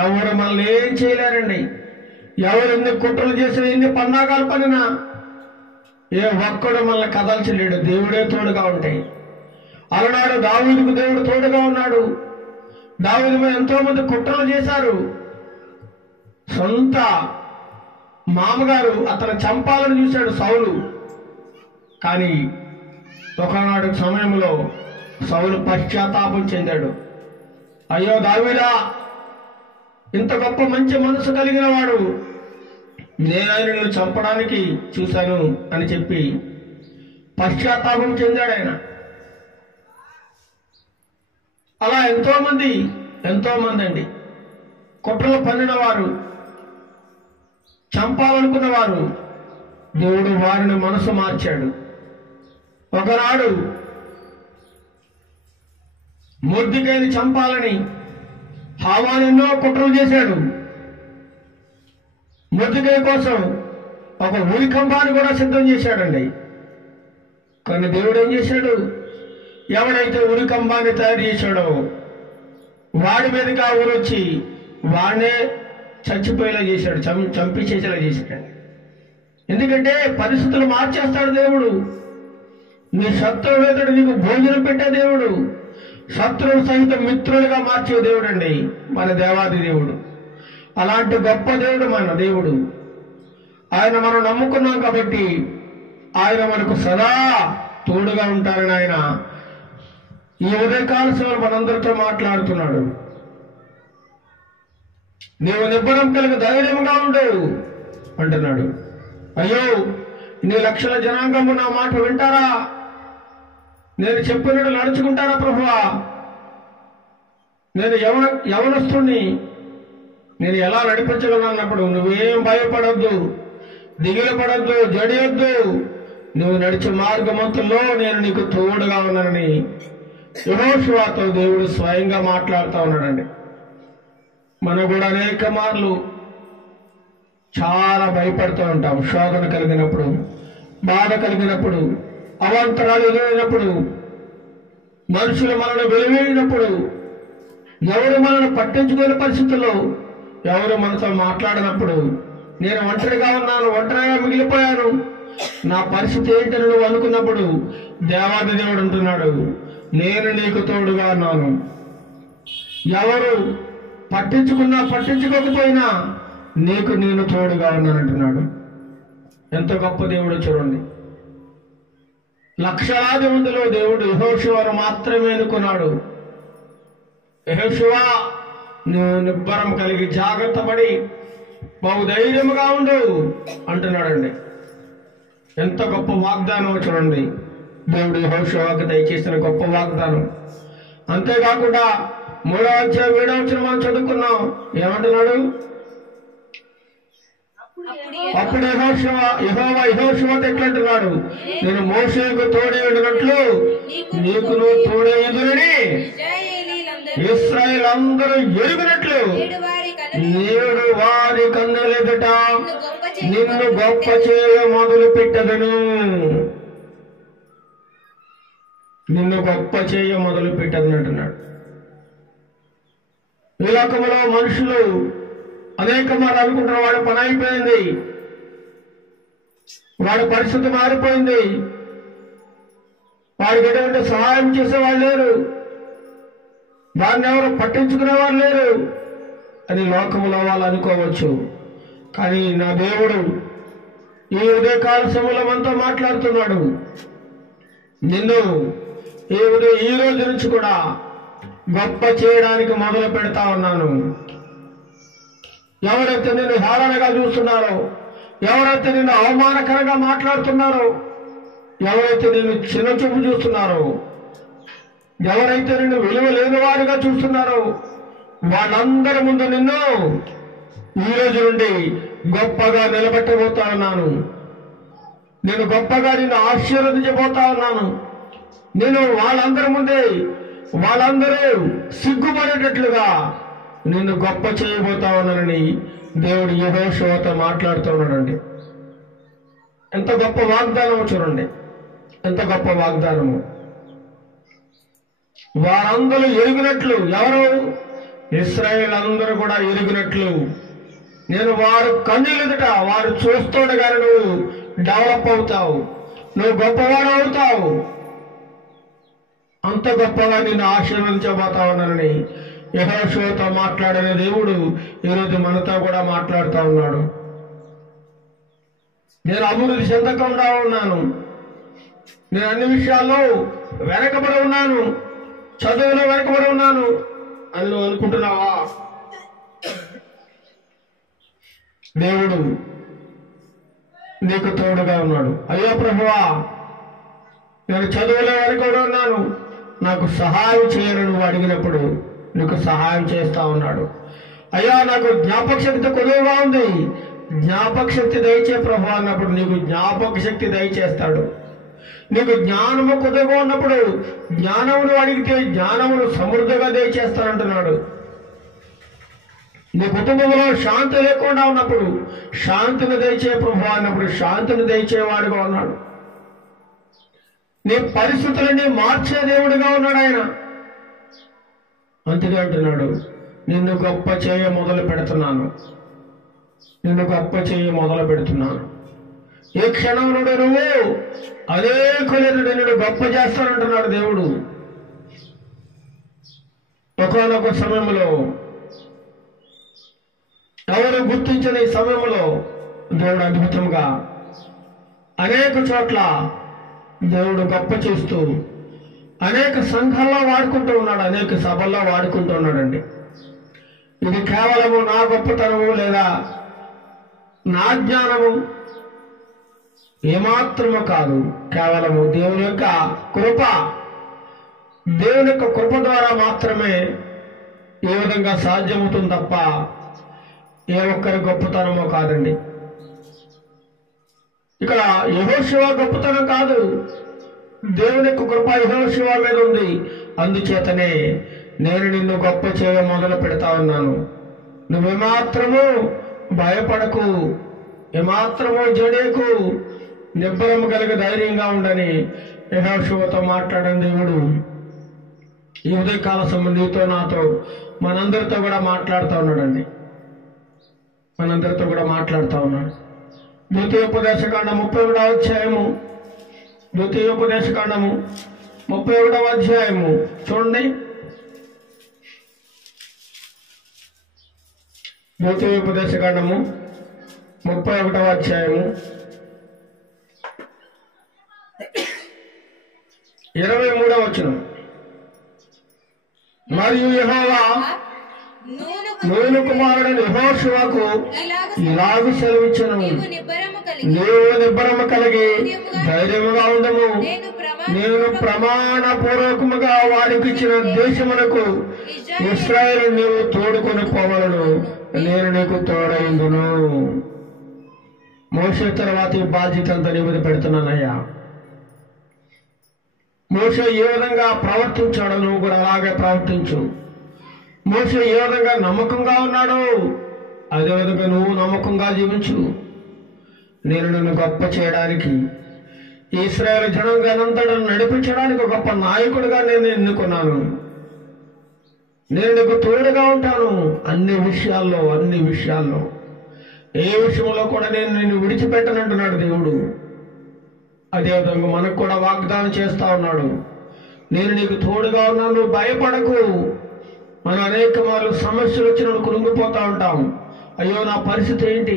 ఎవరు మనల్ని ఏం చేయలేరండి. ఎవరు ఎన్ని కుట్రలు చేసినా, ఎన్ని పన్నాగాలు పనినా, ఏ ఒక్కడు మనల్ని కదల్చలేడు, దేవుడే తోడుగా ఉంటాయి. అలనాడు దావీదుకు దేవుడు తోడుగా ఉన్నాడు. దావీదు మీద ఎంతో మంది కుట్రలు చేశారు. సొంత మామగారు అతను చంపాలని చూశాడు సౌలు. కానీ ఒకనాడు సమయంలో సౌలు పశ్చాత్తాపం చెందాడు. అయ్యో దావీదా, ఇంత గొప్ప మంచి మనసు కలిగిన వాడు, నేను నిన్ను చంపడానికి చూశాను అని చెప్పి పశ్చాత్తాపం చెందాడు ఆయన. అలా ఎంతో మంది అండి కుట్రలు పన్నిన వారు, చంపాలనుకున్న వారు, దేవుడు వారిని మనసు మార్చాడు. ఒకనాడు మొర్దెకైని చంపాలని హామాను ఎన్నో కుట్రలు చేశాడు. మొర్దెకై కోసం ఒక ఉరికంబాన్ని కూడా సిద్ధం చేశాడండి. కానీ దేవుడు ఏం చేశాడు? ఎవడైతే ఉరికంబాన్ని తయారు చేశాడో వాడి మీదకి ఆ ఊరొచ్చి వాడినే చచ్చిపోయేలా చేశాడు, చంపి చేసేలా చేశాడు. ఎందుకంటే పరిస్థితులు మార్చేస్తాడు దేవుడు. నీ శత్రువు ఎదుట నీకు భోజనం పెట్టే దేవుడు, శత్రువు సహిత మిత్రులుగా మార్చే దేవుడు అండి మన దేవాది దేవుడు. అలాంటి గొప్ప దేవుడు మన దేవుడు. ఆయన మనం నమ్ముకున్నాం కాబట్టి ఆయన మనకు సదా తోడుగా ఉంటారని ఆయన ఈ ఉదయకాల సేవలు మనందరితో మాట్లాడుతున్నాడు. నీవు నిబ్బరం కలిగి ధైర్యంగా ఉండు అంటున్నాడు. అయ్యో, నీ లక్షల జనాంగము నా మాట వింటారా? నేను చెప్పినట్టు నడుచుకుంటారా ప్రభువా? నేను యవనస్తుణ్ణి, నేను ఎలా నడిపించగలను అన్నప్పుడు నువ్వేం భయపడొద్దు, దిగులు పడొద్దు, జడియొద్దు. నువ్వు నడిచే మార్గమంతుల్లో నేను నీకు తోడుగా ఉన్నానని యెహోషువతో దేవుడు స్వయంగా మాట్లాడుతూ ఉన్నాడండి. మనం కూడా అనేక మార్లు చాలా భయపడుతూ ఉంటాం. శోధన కలిగినప్పుడు, బాధ కలిగినప్పుడు, అవాంతరాలు ఎదురైనప్పుడు, మనుషులు మనల్ని వెలివేసినప్పుడు, ఎవరు మనల్ని పట్టించుకునే పరిస్థితుల్లో ఎవరు మనతో మాట్లాడినప్పుడు, నేను ఒంటరిగా ఉన్నాను, ఒంటరిగా మిగిలిపోయాను, నా పరిస్థితి ఏంటని నువ్వు అనుకున్నప్పుడు దేవాది దేవుడు అంటున్నాడు, నేను నీకు తోడుగా ఉన్నాను. ఎవరు పట్టించుకున్నా పట్టించుకోకపోయినా నీకు నేను తోడుగా ఉన్నానంటున్నాడు. ఎంత గొప్ప దేవుడు చూడండి. లక్షలాది మందిలో దేవుడు యెహోషువను మాత్రమే ఎన్నుకున్నాడు. యెహోషువ, నువ్వు నిబ్బరం కలిగి జాగ్రత్త పడి బహుధైర్యముగా ఉండు అంటున్నాడండి. ఎంత గొప్ప వాగ్దానం చూడండి. దేవుడు యెహోషువకు దయచేసిన గొప్ప వాగ్దానం. అంతేకాకుండా 3వ అధ్యాయం 7వ వచనం మనం చదువుకున్నాం. ఏమంటున్నాడు? అప్పుడు యెహోషువతో ఎట్లంటున్నాడు? నేను మోషేకు తోడే ఉండినట్లు నీకు నువ్వు తోడే ఎదురని ఇశ్రాయేలు అందరూ ఎరుగునట్లు నేడు వారి కన్నులెదుట నిన్ను గొప్ప చేయ మొదలు పెట్టదను. నిన్ను గొప్ప చేయ మొదలు పెట్టదను అంటున్నాడు. ఈ లోకంలో మనుషులు అనేక మార్లు అనుకుంటున్న వాడి పని అయిపోయింది, వాడి పరిస్థితి మారిపోయింది, వాడికి ఎటువంటి సహాయం చేసేవాళ్ళు లేరు, వారిని ఎవరు పట్టించుకునేవారు లేరు అని లోకంలో వాళ్ళు అనుకోవచ్చు. కానీ నా దేవుడు ఈ ఉదయకాల సమయంలో మనతో మాట్లాడుతున్నాడు. నిన్ను ఈ రోజు నుంచి కూడా గొప్ప చేయడానికి మొదలు పెడతా ఉన్నాను. ఎవరైతే నిన్ను హేళనగా చూస్తున్నారో, ఎవరైతే నిన్ను అవమానకరంగా మాట్లాడుతున్నారో, ఎవరైతే నిన్ను చిన్నచూపు చూస్తున్నారో, ఎవరైతే నిన్ను విలువ లేని వారిగా చూస్తున్నారో వాళ్ళందరి ముందు నిన్ను ఈ రోజు నుండి గొప్పగా నిలబెట్టబోతా ఉన్నాను. నేను గొప్పగా నిన్ను ఆశీర్వదించబోతా ఉన్నాను. నేను వాళ్ళందరి ముందే వాళ్ళందరూ సిగ్గుపడేటట్లుగా నిన్ను గొప్ప చేయబోతా ఉన్నానని దేవుడు యెహోషువతో మాట్లాడుతూ ఉన్నాడండి. ఎంత గొప్ప వాగ్దానము చూడండి, ఎంత గొప్ప వాగ్దానము. వారందరూ ఎరిగినట్లు, ఎవరు? ఇశ్రాయేలు అందరూ కూడా ఎరిగినట్లు నేను వారు కన్నులెదుట వారు చూస్తుండగానే నువ్వు డెవలప్ అవుతావు, నువ్వు గొప్పవాడు అవుతావు, అంత గొప్పగా నిన్ను ఆశీర్వదించబోతా ఉన్నానని యెహోషువతో మాట్లాడిన దేవుడు ఈరోజు మనతో కూడా మాట్లాడుతూ ఉన్నాడు. నేను అభివృద్ధి చెందకుండా ఉన్నాను, నేను అన్ని విషయాల్లో వెనకబడి ఉన్నాను, చదువులో వెనకబడి ఉన్నాను అని నువ్వు అనుకుంటున్నావా? దేవుడు నీకు తోడుగా ఉన్నాడు. అయ్యో ప్రభువా, నేను చదువులో వెనకబడి ఉన్నాను, నాకు సహాయం చేయను నువ్వు అడిగినప్పుడు నీకు సహాయం చేస్తా ఉన్నాడు. అయ్యా, నాకు జ్ఞాపక శక్తి కొద్దిగా ఉంది, జ్ఞాపక శక్తి దయచే ప్రభువా అన్నప్పుడు నీకు జ్ఞాపక శక్తి దయచేస్తాడు. నీకు జ్ఞానము కొద్దిగా ఉన్నప్పుడు జ్ఞానమును అడిగితే జ్ఞానమును సమృద్ధిగా దయచేస్తానంటున్నాడు. నీ కుటుంబంలో శాంతి లేకుండా ఉన్నప్పుడు శాంతిని దయచే ప్రభువా అన్నప్పుడు శాంతిని దయచేవాడుగా ఉన్నాడు. నీ పరిస్థితులన్నీ మార్చే దేవుడిగా ఉన్నాడు ఆయన. అంతగా అంటున్నాడు, నిన్ను గొప్ప చేయ మొదలు పెడుతున్నాను, నిన్ను గొప్ప చేయ మొదలు పెడుతున్నాను. ఏ క్షణం నుండి నువ్వు అనేకులను నిన్ను గొప్ప చేస్తానంటున్నాడు దేవుడు. ఒకానొక సమయంలో ఎవరు గుర్తించిన ఈ సమయంలో దేవుడు అద్భుతంగా అనేక చోట్ల దేవుడు గొప్ప చేస్తూ అనేక సంఘాల్లో వాడుకుంటూ ఉన్నాడు, అనేక సభల్లో వాడుకుంటూ ఉన్నాడండి. ఇది కేవలము నా గొప్పతనము లేదా నా జ్ఞానము ఏమాత్రము కాదు, కేవలము దేవుని యొక్క కృప. దేవుని యొక్క కృప ద్వారా మాత్రమే ఏ విధంగా సాధ్యమవుతుంది తప్ప ఏ ఒక్కరి గొప్పతనమో కాదండి. ఇక్కడ యెహోషువ గొప్పతనం కాదు, దేవుని యొక్క కృప యెహోషువ మీద ఉంది. అందుచేతనే నేను నిన్ను గొప్ప చేయ మొదలు పెడతా ఉన్నాను. నువ్వేమాత్రము భయపడకు, ఏమాత్రము జడేకు, నిబ్బరము కలిగి ధైర్యంగా ఉండని యెహోషువతో మాట్లాడిన దేవుడు ఈ ఉదయకాల సంబంధితో నాతో మనందరితో కూడా మాట్లాడుతూ ఉన్నాడండి. మనందరితో కూడా మాట్లాడుతూ ఉన్నాడు. ద్వితీయోపదేశకాండం 31వ అధ్యాయము, ద్వితీయోపదేశకాండము 31వ అధ్యాయము చూడండి. ద్వితీయోపదేశకాండము 31వ అధ్యాయము 23వ వచనం. మరియు యెహోవా నూను కుమారుడైన యెహోషువకు ఇలాగ సెలవిచ్చెను, నీవు నిబ్బరము కలిగి ధైర్యముగా ఉండము. నేను ప్రమాణపూర్వకముగా వారికి ఇచ్చిన దేశమునకు ఇశ్రాయేలు నీవు తోడుకొని పోవలను, నేను నీకు తోడైందును. మోషే తర్వాత ఈ బాధ్యత అంతా నీ మీద పెడుతున్నానయ్యా. మోషే ఏ విధంగా ప్రవర్తించాడో నువ్వు కూడా అలాగే ప్రవర్తించు. మోషే ఏ విధంగా నమ్మకంగా ఉన్నాడో అదే విధంగా నువ్వు నమ్మకంగా జీవించు. నేను నిన్ను గొప్ప చేయడానికి, ఇశ్రాయేలు జనాంగానంతటా నడిపించడానికి గొప్ప నాయకుడిగా నేను ఎన్నుకున్నాను. నేను నీకు తోడుగా ఉంటాను అన్ని విషయాల్లో, అన్ని విషయాల్లో. ఏ విషయంలో కూడా నేను నిన్ను విడిచిపెట్టనంటున్నాడు దేవుడు. అదేవిధంగా మనకు కూడా వాగ్దానం చేస్తా ఉన్నాడు, నేను నీకు తోడుగా ఉన్నాను, నువ్వు భయపడకు. మనం అనేక మార్లు సమస్యలు వచ్చినప్పుడు కృంగిపోతా ఉంటాం. అయ్యో నా పరిస్థితి ఏంటి,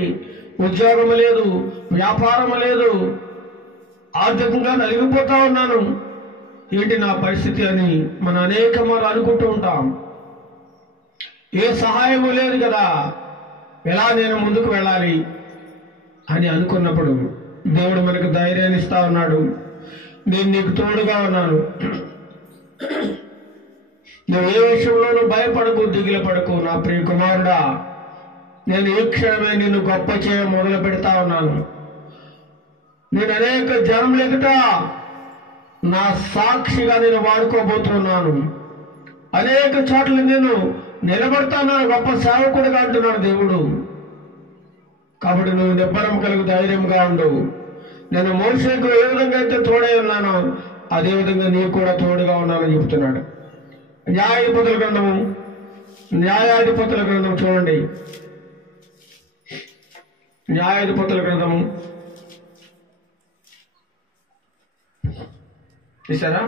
ఉద్యోగం లేదు, వ్యాపారం లేదు, ఆర్థికంగా నలిగిపోతా ఉన్నాను, ఏంటి నా పరిస్థితి అని మనం అనేక మార్లు అనుకుంటూ ఉంటాం. ఏ సహాయము లేదు కదా, ఎలా నేను ముందుకు వెళ్ళాలి అని అనుకున్నప్పుడు దేవుడు మనకు ధైర్యాన్ని ఇస్తా ఉన్నాడు. నేను నీకు తోడుగా ఉన్నాను, నువ్వు ఏ విషయంలోనూ భయపడకు, దిగులు పడకు. నా ప్రియ కుమారుడా, నేను ఈ క్షణమే నిన్ను గొప్ప చేయ మొదలు పెడతా ఉన్నాను. నేను అనేక జనం ఎదుట నా సాక్షిగా నేను వాడుకోబోతున్నాను. అనేక చోట్ల నేను నిలబడతాను, గొప్ప సేవకుడిగా అంటున్నాడు దేవుడు. కాబట్టి నువ్వు నిబ్బరం కలిగి ధైర్యంగా ఉండు. నేను మోషేకు ఏ విధంగా అయితే తోడై ఉన్నానో అదేవిధంగా నీకు కూడా తోడుగా ఉన్నానని చెబుతున్నాడు. న్యాయాధిపతుల గ్రంథము చూడండి. న్యాయాధిపతుల గ్రంథము చూసారా?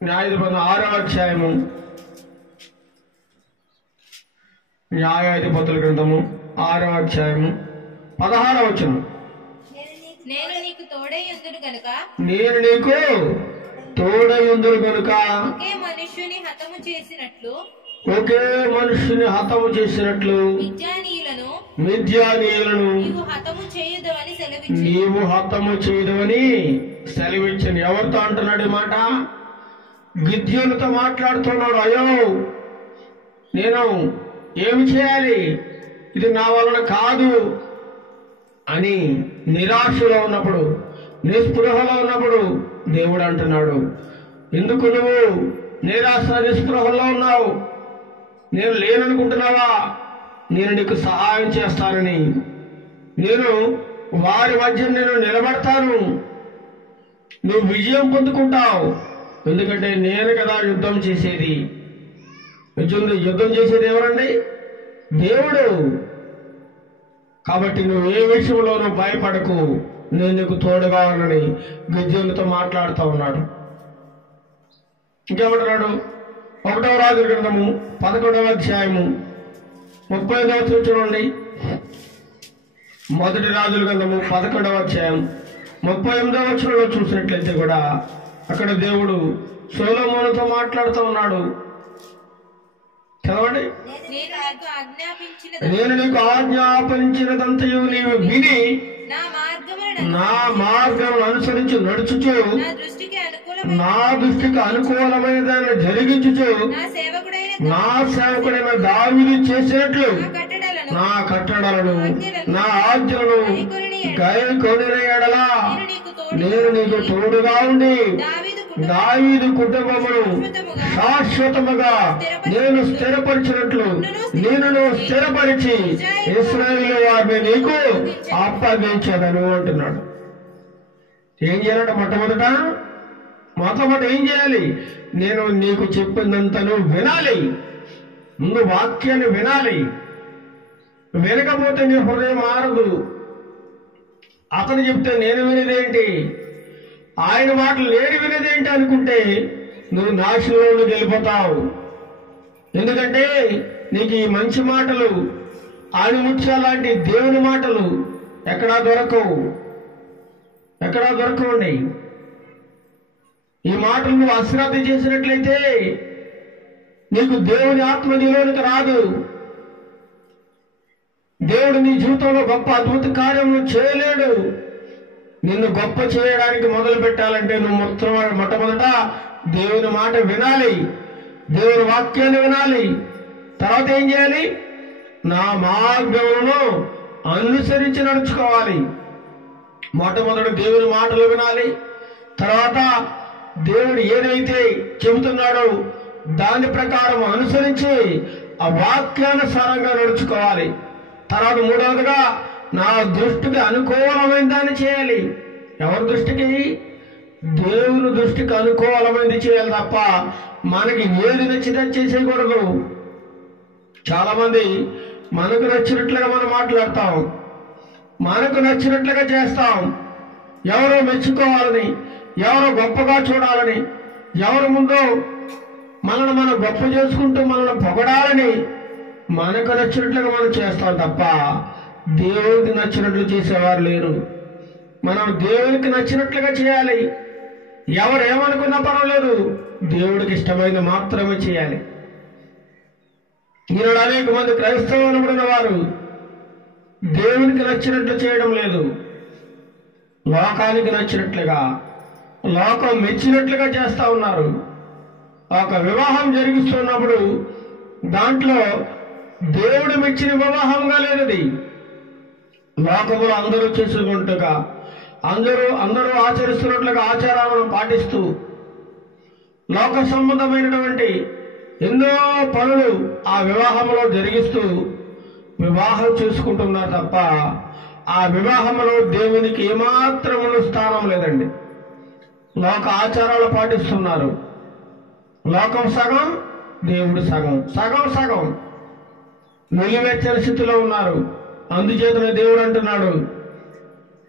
న్యాయాధిపతుల 6వ అధ్యాయము, న్యాయాధిపతుల గ్రంథము 6వ అధ్యాయము 16వ వచనం. నేను నీకు తోడైయుందును గనుక ఒకే మనుష్యుని హతము చేసినట్లు మిద్యానీయులను నీవు హతము చేయదవని సెలవిచ్చని. ఎవరితో అంటున్నాడు ఈ మాట? గిద్యోనుతో మాట్లాడుతున్నాడు. అయ్యో, నేను ఏమి చేయాలి, ఇది నా వలన కాదు అని నిరాశలో ఉన్నప్పుడు, నిస్పృహలో ఉన్నప్పుడు దేవుడు అంటున్నాడు, ఎందుకు నువ్వు నిరాశ నిస్పృహలో ఉన్నావు? నేను లేననుకుంటున్నావా? నేను నీకు సహాయం చేస్తానని, నేను వారి మధ్య నేను నిలబడతాను, నువ్వు విజయం పొందుకుంటావు. ఎందుకంటే నేను కదా యుద్ధం చేసేది. యుద్ధం చేసేది ఎవరండి? దేవుడు. కాబట్టి నువ్వు ఏ విషయంలోనూ భయపడకు, నేను నీకు తోడుగా ఉన్నానని గిద్యోనుతో మాట్లాడుతూ ఉన్నాడు. ఇంకేమంటున్నాడు? 1వ రాజుల గ్రంథము 11వ అధ్యాయము 35వ వచనం చూడండి. 1 రాజుల గ్రంథము 11వ అధ్యాయం 38వ వచనంలో చూసినట్లయితే కూడా అక్కడ దేవుడు సొలొమోనుతో మాట్లాడుతూ ఉన్నాడు. చదవండి. నేను నీకు ఆజ్ఞాపించినదంతయు నీవు విని నా మార్గం అనుసరించి నడుచుచు నా దృష్టికి అనుకూలమైన దాన్ని జరిగించుచు నా సేవకుడైన దావీదు చేసినట్లు నా కట్టడలను నా ఆజ్ఞలను గైకొనిన యెడల నేను నీకు తోడుగా ఉండి దావీదు కుటుంబమును శాశ్వతముగా నేను స్థిరపరిచినట్లు నేను స్థిరపరిచి ఇశ్రాయేలు వారిని నీకు అప్పగించదను అంటున్నాడు. ఏం చేయాలంటే మొట్టమొదట ఏం చేయాలి? నేను నీకు చెప్పినంతను వినాలి. ముందు వాక్యాన్ని వినాలి. వినకపోతే నీ హృదయం మారదు. అతను చెప్తే నేను వినేదేంటి, ఆయన మాటలు నేను వినేదేంటి అనుకుంటే నువ్వు నాశనంలోకి వెళ్ళిపోతావు. ఎందుకంటే నీకు ఈ మంచి మాటలు, ఆణిముత్యాల లాంటి దేవుని మాటలు ఎక్కడా దొరకవండి. ఈ మాటలు నువ్వు అశ్రద్ధ చేసినట్లయితే నీకు దేవుని ఆత్మ నీలోనికి రాదు. దేవుడు నీ జీవితంలో గొప్ప అద్భుత కార్యము చేయలేడు. నిన్ను గొప్ప చేయడానికి మొదలు పెట్టాలంటే నువ్వు మొట్టమొదట దేవుని మాట వినాలి, దేవుని వాక్యాన్ని వినాలి. తర్వాత ఏం చేయాలి? నా మార్గములను అనుసరించి నడుచుకోవాలి. మొట్టమొదట దేవుని మాటలు వినాలి. తర్వాత దేవుడు ఏదైతే చెబుతున్నాడో దాని ప్రకారం అనుసరించి ఆ వాక్యానుసారంగా నడుచుకోవాలి. తర్వాత మూడవదిగా నా దృష్టికి అనుకూలమైన దాన్ని చేయాలి. ఎవరి దృష్టికి? దేవుని దృష్టికి అనుకూలమైనది చేయాలి తప్ప మనకి ఏది నచ్చితే చేసేయకూడదు. చాలా మంది మనకు నచ్చినట్లుగా మనం మాట్లాడతాం, మనకు నచ్చినట్లుగా చేస్తాం. ఎవరో మెచ్చుకోవాలని, ఎవరో గొప్పగా చూడాలని, ఎవరి ముందో మనల్ని మనం గొప్ప చేసుకుంటూ మనల్ని పొగడాలని మనకు నచ్చినట్లుగా మనం చేస్తాం తప్ప దేవుడికి నచ్చినట్లు చేసేవారు లేరు. మనం దేవుడికి నచ్చినట్లుగా చేయాలి. ఎవరు ఏమనుకున్నా పర్వాలేదు, దేవుడికి ఇష్టమైనది మాత్రమే చేయాలి. ఈనాడు అనేక మంది క్రైస్తవులు వారు దేవునికి నచ్చినట్లు చేయడం లేదు, లోకానికి నచ్చినట్లుగా, లోకం మెచ్చినట్లుగా చేస్తా ఉన్నారు. ఒక వివాహం జరిగిస్తున్నప్పుడు దాంట్లో దేవుడు మెచ్చిన వివాహంగా లేదది. లోకములు అందరూ చేసుకుంటుగా, అందరూ ఆచరిస్తున్నట్లుగా ఆచారాలను పాటిస్తూ లోక సంబంధమైనటువంటి ఎన్నో పనులు ఆ వివాహంలో జరిగిస్తూ వివాహం చేసుకుంటున్నారు తప్ప ఆ వివాహంలో దేవునికి ఏమాత్రమును స్థానం లేదండి. లోక ఆచారాలు పాటిస్తున్నారు. లోకం సగం, దేవుడు సగం, సగం సగం నిలువెచ్చని స్థితిలో ఉన్నారు. అందుచేతనే దేవుడు అంటున్నాడు,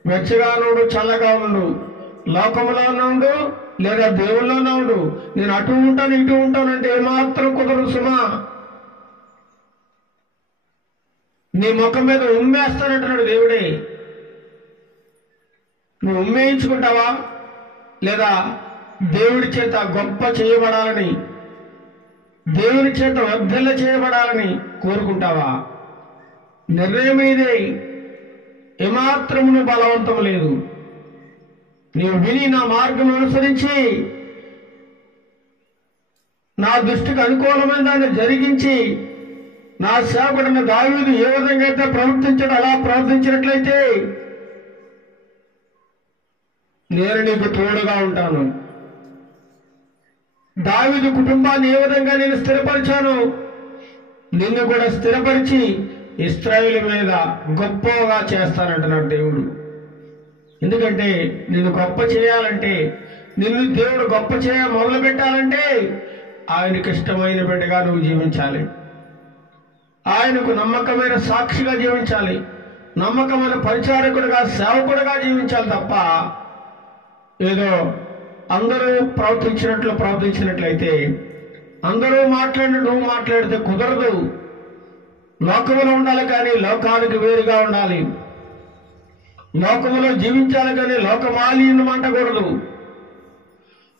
వెచ్చగా నుండు, చల్లగా ఉండు, లోకంలోనే ఉండు లేదా దేవుల్లోనే ఉండు. నేను అటు ఉంటాను ఇటు ఉంటానంటే ఏమాత్రం కుదరదు సుమా. నీ ముఖం మీద ఉమ్మేస్తానంటున్నాడు దేవుడే. నువ్వు ఉమ్మేయించుకుంటావా లేదా దేవుడి చేత గొప్ప చేయబడాలని, దేవుని చేత వర్ధల్ల చేయబడాలని కోరుకుంటావా? నిర్ణయం ఇదే. ఏమాత్రమును బలవంతం లేదు. నీవు విని నా మార్గం అనుసరించి నా దృష్టికి అనుకూలమైన దాన్ని జరిగించి నా సేవకుడైన దావీదు ఏ విధంగా అయితే ప్రవర్తించాడో అలా ప్రవర్తించినట్లయితే నేను నీకు తోడుగా ఉంటాను. దావీదు కుటుంబాన్ని ఏ విధంగా నేను స్థిరపరిచాను, నిన్ను కూడా స్థిరపరిచి ఇశ్రాయేలు మీద గొప్పగా చేస్తానంటున్నాడు దేవుడు. ఎందుకంటే నిన్ను గొప్ప చేయాలంటే, నిన్ను దేవుడు గొప్ప మొదలు పెట్టాలంటే ఆయనకు ఇష్టమైన బిడ్డగా నువ్వు జీవించాలి. ఆయనకు నమ్మకమైన సాక్షిగా జీవించాలి. నమ్మకమైన పరిచారకుడిగా, సేవకుడిగా జీవించాలి తప్ప ఏదో అందరూ ప్రవర్తించినట్లయితే, అందరూ మాట్లాడినట్టు నువ్వు మాట్లాడితే కుదరదు. లోకములో ఉండాలి కానీ లోకానికి వేరుగా ఉండాలి. లోకములో జీవించాలి కానీ లోకమాలిన్యం అంటకూడదు.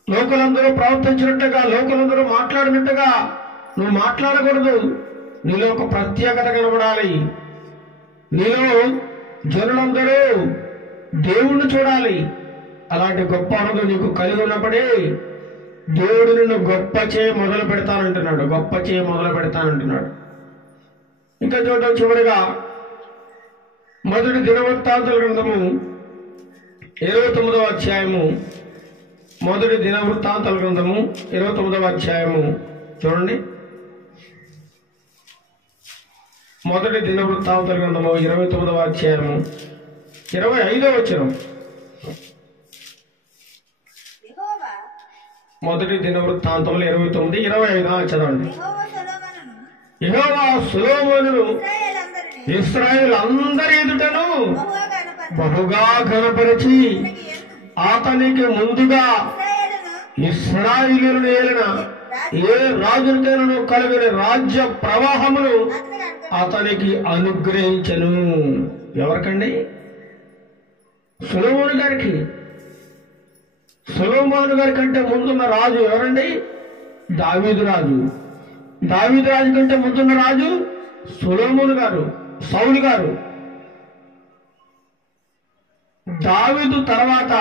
లోకలందరూ ప్రవర్తించినట్టుగా, లోకలందరూ మాట్లాడినట్టుగా నువ్వు మాట్లాడకూడదు. నీలో ఒక ప్రత్యేకత కనబడాలి. నీలో జనులందరూ దేవుణ్ణి చూడాలి. అలాంటి గొప్ప అనుభవం నీకు కలిగి ఉన్నప్పుడే దేవుడు నిన్ను గొప్ప మొదలు పెడతానంటున్నాడు. గొప్ప మొదలు పెడతానంటున్నాడు. ఇంకా చూద్దాం చివరిగా మొదటి దినవృత్తాంతాల గ్రంథము 29వ అధ్యాయము. మొదటి దినవృత్తాంతాల గ్రంథము 29వ అధ్యాయము చూడండి. మొదటి దినవృత్తాంతాల గ్రంథము 29వ అధ్యాయము 25వ వచనం. మొదటి దినవృత్తాంతములు 29, 25 చదవండి. యెహోవా సొలొమోనును ఇశ్రాయేలు అందరి ఎదుటను బహుగా ఘనపరిచి అతనికి ముందుగా ఇశ్రాయేలును ఏలిన ఏ రాజునికైనా కలిగిన రాజ్య ప్రవాహమును అతనికి అనుగ్రహించెను. ఎవరికండి? సొలొమోను గారికి. సొలొమోను గారి కంటే ముందున్న రాజు ఎవరండి? దావీదు రాజు. దావీదు రాజు కంటే ముందున్న రాజు సొలొమోను గారు, సౌలు గారు. దావీదు తర్వాత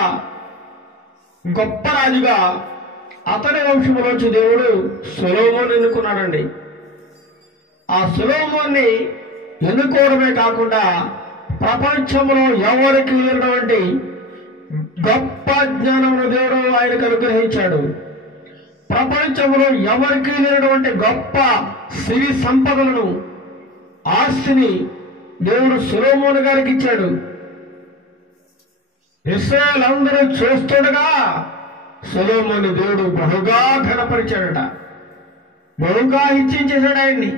గొప్ప రాజుగా అతని వంశంలోంచి దేవుడు సొలొమోను ఎన్నుకున్నాడండి. ఆ సొలొమోన్ని ఎన్నుకోవడమే కాకుండా ప్రపంచంలో ఎవరికి లేనటువంటి గొప్ప జ్ఞానమును దేవుడు ఆయనకు అనుగ్రహించాడు. ప్రపంచంలో ఎవరికి లేనటువంటి గొప్ప సిరి సంపదలను, ఆస్తిని దేవుడు సొలొమోను గారికి ఇచ్చాడు. ఇశ్రాయేలు అందరూ చూస్తుండగా సొలొమోను దేవుడు బహుగా ఘనపరిచాడట. బహుగా హెచ్చించేశాడు ఆయన్ని.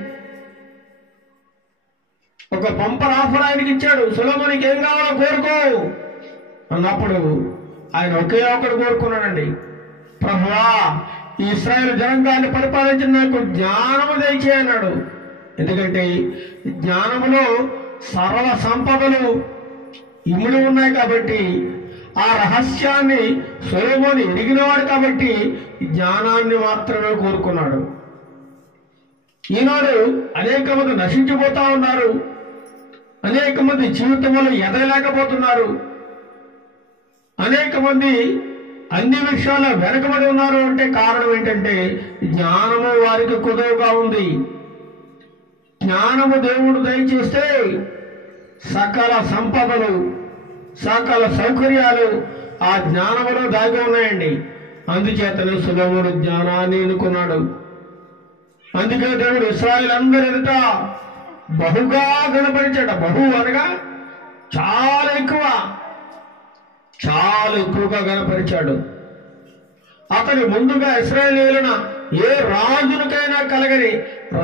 ఒక బంపర్ ఆఫర్ ఆయనకి ఇచ్చాడు. సొలొమోనుకి ఏం కావాలో కోరుకో అన్నప్పుడు ఆయన ఒకే ఒకడు కోరుకున్నాడండి. ప్రభువా, ఈ ఇశ్రాయేలు జనాంగాన్ని పరిపాలించిన నాకు జ్ఞానము దయచేయి అన్నాడు. ఎందుకంటే జ్ఞానములో సర్వ సంపదలు ఇముడి ఉన్నాయి కాబట్టి, ఆ రహస్యాన్ని సొలొమోను ఎరిగినవాడు కాబట్టి జ్ఞానాన్ని మాత్రమే కోరుకున్నాడు. ఈనాడు అనేక మంది నశించిపోతా ఉన్నారు. అనేక మంది జీవితంలో ఎదగలేకపోతున్నారు. అనేక మంది అన్ని విషయాల్లో వెనకబడి ఉన్నారు. అంటే కారణం ఏంటంటే జ్ఞానము వారికి కుదువుగా ఉంది. జ్ఞానము దేవుడు దయచేస్తే సకల సంపదలు, సకల సౌకర్యాలు ఆ జ్ఞానములో దాగి ఉన్నాయండి. అందుచేతనే సొలొమోను జ్ఞానాన్ని ఎన్నుకున్నాడు. అందుకే దేవుడు ఇశ్రాయేలు అందరి ఎదుట బహుగా కనపరిచాడు. బహు అనగా చాలా ఎక్కువగా కనపరిచాడు. అతని ముందుగా ఇశ్రాయేలీయులను ఏ రాజునికైనా కలగని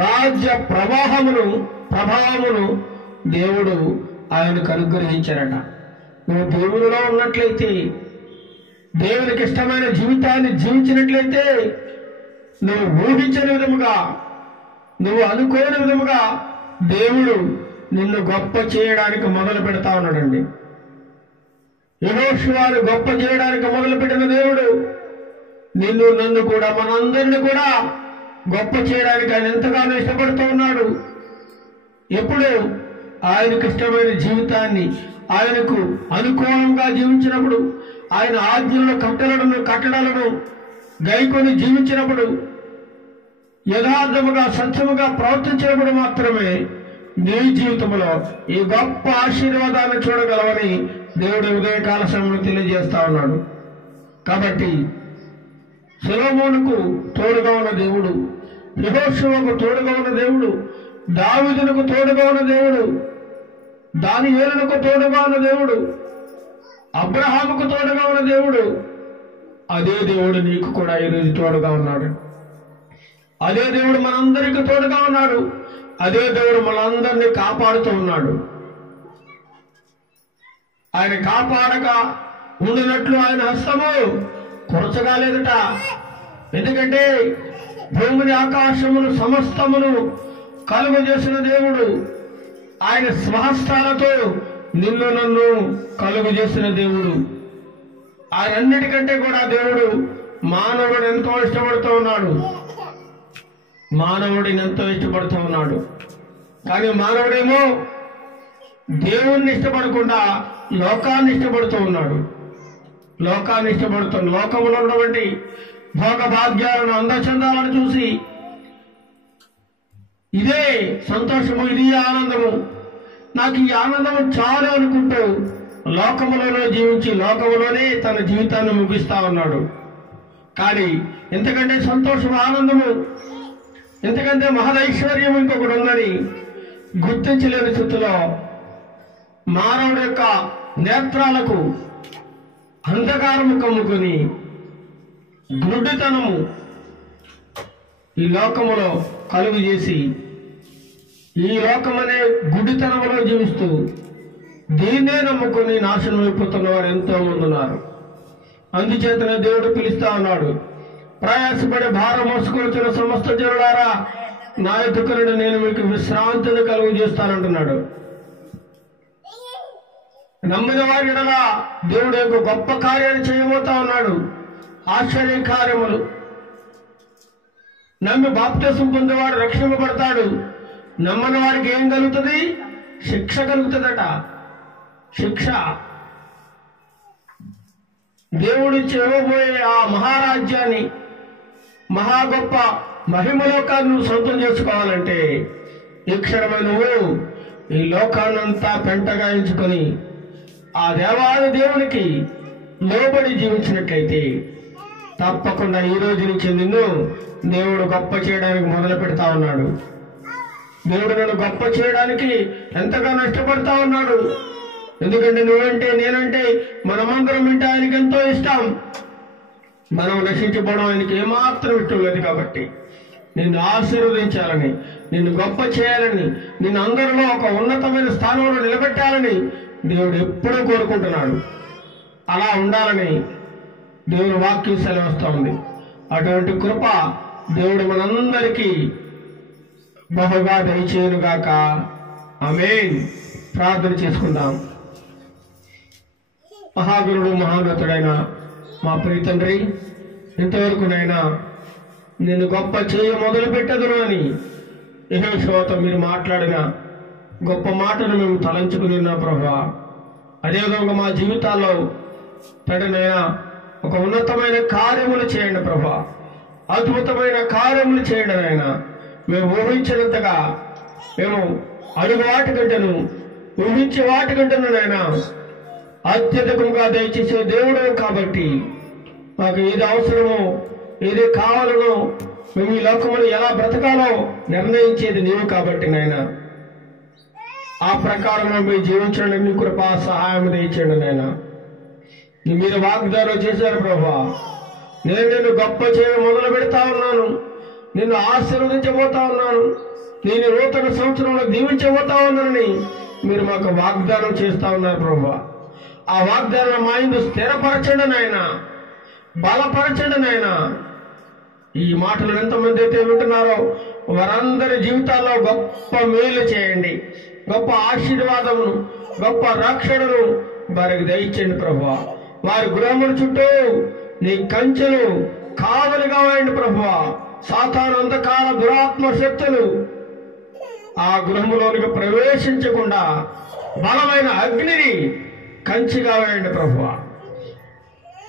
రాజ్య ప్రభావమును దేవుడు ఆయనకు అనుగ్రహించారట. నువ్వు దేవునిలో ఉన్నట్లయితే దేవునికి ఇష్టమైన జీవితాన్ని జీవించినట్లయితే నువ్వు ఊహించని విధముగా, నువ్వు అనుకోని విధముగా దేవుడు నిన్ను గొప్ప చేయడానికి మొదలు పెడతా ఉన్నాడండి. యెహోషువను గొప్ప చేయడానికి మొదలుపెట్టిన దేవుడు నిన్ను నన్ను కూడా మనందరిని కూడా గొప్ప చేయడానికి ఆయన ఎంతగానో ఇష్టపడుతూ ఉన్నాడు. ఎప్పుడు ఆయనకు ఇష్టమైన జీవితాన్ని ఆయనకు అనుకూలంగా జీవించినప్పుడు, ఆయన ఆజ్ఞలను కట్టడలను గైకొని జీవించినప్పుడు, యథార్థముగా సత్యముగా ప్రవర్తించినప్పుడు మాత్రమే నీ జీవితంలో ఈ గొప్ప ఆశీర్వాదాన్ని చూడగలవని దేవుడు ఉదయకాల సమయంలో తెలియజేస్తా ఉన్నాడు. కాబట్టి సొలొమోనుకు తోడుగా ఉన్న దేవుడు, యెహోషువకు తోడుగా ఉన్న దేవుడు, దావీదునకు తోడుగా ఉన్న దేవుడు, దానియేలునకు తోడుగా ఉన్న దేవుడు, అబ్రహాముకు తోడుగా ఉన్న దేవుడు, అదే దేవుడు నీకు కూడా ఈరోజు తోడుగా ఉన్నాడు. అదే దేవుడు మనందరికీ తోడుగా ఉన్నాడు. అదే దేవుడు మనందరినీ కాపాడుతూ ఉన్నాడు. ఆయన కాపాడక ఉండినట్లు ఆయన హస్తము కొరచగా లేదట. ఎందుకంటే భూమిని ఆకాశమును సమస్తమును కలుగు చేసిన దేవుడు, ఆయన స్వహస్తాలతో నిన్ను నన్ను కలుగు చేసిన దేవుడు. ఆయన అన్నిటికంటే కూడా దేవుడు మానవుడు ఎంతో ఇష్టపడుతూ ఉన్నాడు. మానవుడిని ఎంతో ఇష్టపడుతూ ఉన్నాడు. కానీ మానవుడేమో దేవుణ్ణి ఇష్టపడకుండా లోకాన్ని ఇష్టపడుతూ ఉన్నాడు. లోకాన్ని ఇష్టపడుతున్న లోకంలో ఉన్నటువంటి భోగభాగ్యాలను, అందచందాలను చూసి ఇదే సంతోషము, ఇది ఆనందము, నాకు ఈ ఆనందము చాలు అనుకుంటూ లోకములోనే జీవించి లోకములోనే తన జీవితాన్ని ముగిస్తా ఉన్నాడు. కానీ ఎంతకంటే సంతోషము, ఆనందము, ఎందుకంటే మహదైశ్వర్యం ఇంకొకటి ఉందని గుర్తించలేని స్థితిలో మానవుడి యొక్క నేత్రాలకు అంధకారము కమ్ముకొని గుడ్డితనము ఈ లోకములో కలుగు చేసి ఈ లోకమనే గుడ్డితనములో జీవిస్తూ దీన్నే నమ్ముకొని నాశనం అయిపోతున్న వారు ఎంతో మంది ఉన్నారు. అందుచేతనే దేవుడు పిలుస్తా ఉన్నాడు, ప్రయాసపడి భారం మోసుకొచ్చిన సమస్త జనులారా నా యొద్దకు రండి, నేను మీకు విశ్రాంతిని కలుగు చేస్తానంటున్నాడు. నమ్మిన వారి ఎడల దేవుడు యొక్క గొప్ప కార్యాలు చేయబోతా ఉన్నాడు. ఆశ్చర్య కార్యములు. నమ్మి బాప్తిసం పొందేవాడు రక్షింపబడతాడు. నమ్మని వారికి ఏం కలుగుతుంది? శిక్ష కలుగుతుందట. శిక్ష. దేవుడిచ్చి ఇవ్వబోయే ఆ మహారాజ్యాన్ని, మహా గొప్ప మహిమలోకాన్ని నువ్వు సొంతం చేసుకోవాలంటే ఈ క్షణమే నువ్వు ఈ లోకాన్నంతా పెంటగా ఎంచుకొని ఆ దేవాది దేవునికి లోబడి జీవించినట్లయితే తప్పకుండా ఈ రోజు నుంచి నిన్ను దేవుడు గొప్ప చేయడానికి మొదలు పెడతా ఉన్నాడు. దేవుడు నన్ను గొప్ప చేయడానికి ఎంతగానో ఇష్టపడతా ఉన్నాడు. ఎందుకంటే నువ్వంటే, నేనంటే, మనమందరం అంటే ఆయనకి ఎంతో ఇష్టం. మనం నశించిపోవడం ఆయనకి ఏమాత్రం ఇష్టం లేదు. కాబట్టి నిన్ను ఆశీర్వదించాలని, నిన్ను గొప్ప చేయాలని, నిన్ను అందరిలో ఒక ఉన్నతమైన స్థానంలో నిలబెట్టాలని దేవుడు ఎప్పుడూ కోరుకుంటున్నాడు. అలా ఉండాలని దేవుని వాక్యం సెలవిస్తూ ఉంది. అటువంటి కృప దేవుడు మనందరికీ బహుగా దయచేయునుగాక. ఆమేన్. ప్రార్థన చేసుకుందాం. మహాగురుడు, మహాగతుడైన మా ప్రియ తండ్రి, ఇంతవరకునైనా నిన్ను గొప్ప చేయ మొదలు పెట్టదును అని యెహోషువతో మీరు మాట్లాడిన గొప్ప మాటను మేము తలంచుకుని ఉన్నాం ప్రభువా. అదేవిధంగా మా జీవితాల్లో తండ్రినైనా ఒక ఉన్నతమైన కార్యములు చేయండి ప్రభువా. అద్భుతమైన కార్యములు చేయండి నాయన. మేము ఊహించినంతగా, మేము అడుగు వాటికంటేను, ఊహించే వాటికంటేను నాయన అత్యధికంగా దయచేసే దేవుడు కాబట్టి మాకు ఏది అవసరమో, ఏది కావాలనో, మేము ఈ లోకములు ఎలా బ్రతకాలో నిర్ణయించేది నీవు కాబట్టి నాయన ఆ ప్రకారం మేము జీవించండి. నీ కృపా సహాయం దయచేయండి నాయన. మీరు వాగ్దానం చేశారు ప్రభువా, నేను నిన్ను గొప్ప చేయడం మొదలు పెడతా ఉన్నాను, నిన్ను ఆశీర్వదించబోతా ఉన్నాను, నేను నూతన సంవత్సరంలో దీవించబోతా ఉన్నానని మీరు మాకు వాగ్దానం చేస్తా ఉన్నారు ప్రభువా. ఆ వాగ్దానం మా ఇందు స్థిరపరచండి నాయన. బలపరచండి నాయన. ఈ మాటలు ఎంతమంది అయితే వింటున్నారో వారందరి జీవితాల్లో గొప్ప మేలు చేయండి, గొప్ప ఆశీర్వాదమును, గొప్ప రక్షణను వారికి దయచేయండి ప్రభువా. వారి గృహముల చుట్టూ నీ కంచెలు కావలిగా వేయండి ప్రభువా. సాతాను అంధకార దురాత్మ శక్తులు ఆ గృహములోనికి ప్రవేశించకుండా బలమైన అగ్నిని కంచిగా వేయండి ప్రభువా.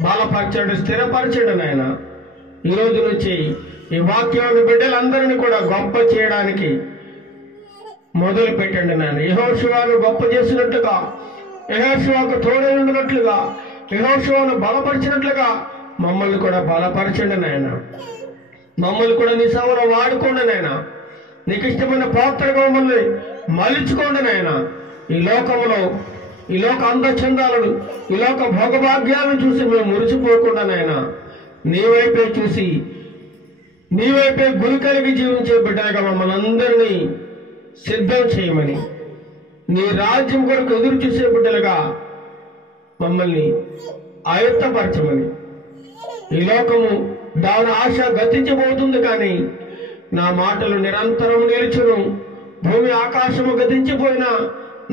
బలపరచండి, స్థిరపరచండి నాయన. ఈ రోజు నుంచి ఈ వాక్యాన్ని బిడ్డలందరినీ కూడా గొప్ప చేయడానికి మొదలు పెట్టండి నాయన. యెహోషువను గొప్ప చేసినట్లుగా, యెహోషువకు తోడై ఉండినట్లుగా, యెహోషువను బలపరిచినట్లుగా మమ్మల్ని కూడా బలపరచండి నాయన. మమ్మల్ని కూడా నీ సేవలో వాడుకోండి నాయన. నీకు ఇష్టమైన పాత్రగా మమ్మల్ని మలుచుకోండి నాయన. ఈ లోకంలో ఈ లోక అందచందాలను, ఈ లోక భోగభాగ్యాలను చూసి మేము మురిసిపోకుండా నాయన నీ వైపే చూసి, నీ వైపే గురి కలిగి జీవించే బిడ్డలుగా మమ్మల్ని అందరినీ సిద్ధం చేయమని, నీ రాజ్యం కొరకు ఎదురు చూసే బిడ్డలుగా మమ్మల్ని ఆయత్తపరచమని. ఈ లోకము దాని ఆశ గతించబోతుంది, కానీ నా మాటలు నిరంతరం నిలుచును. భూమి ఆకాశము గతించిపోయినా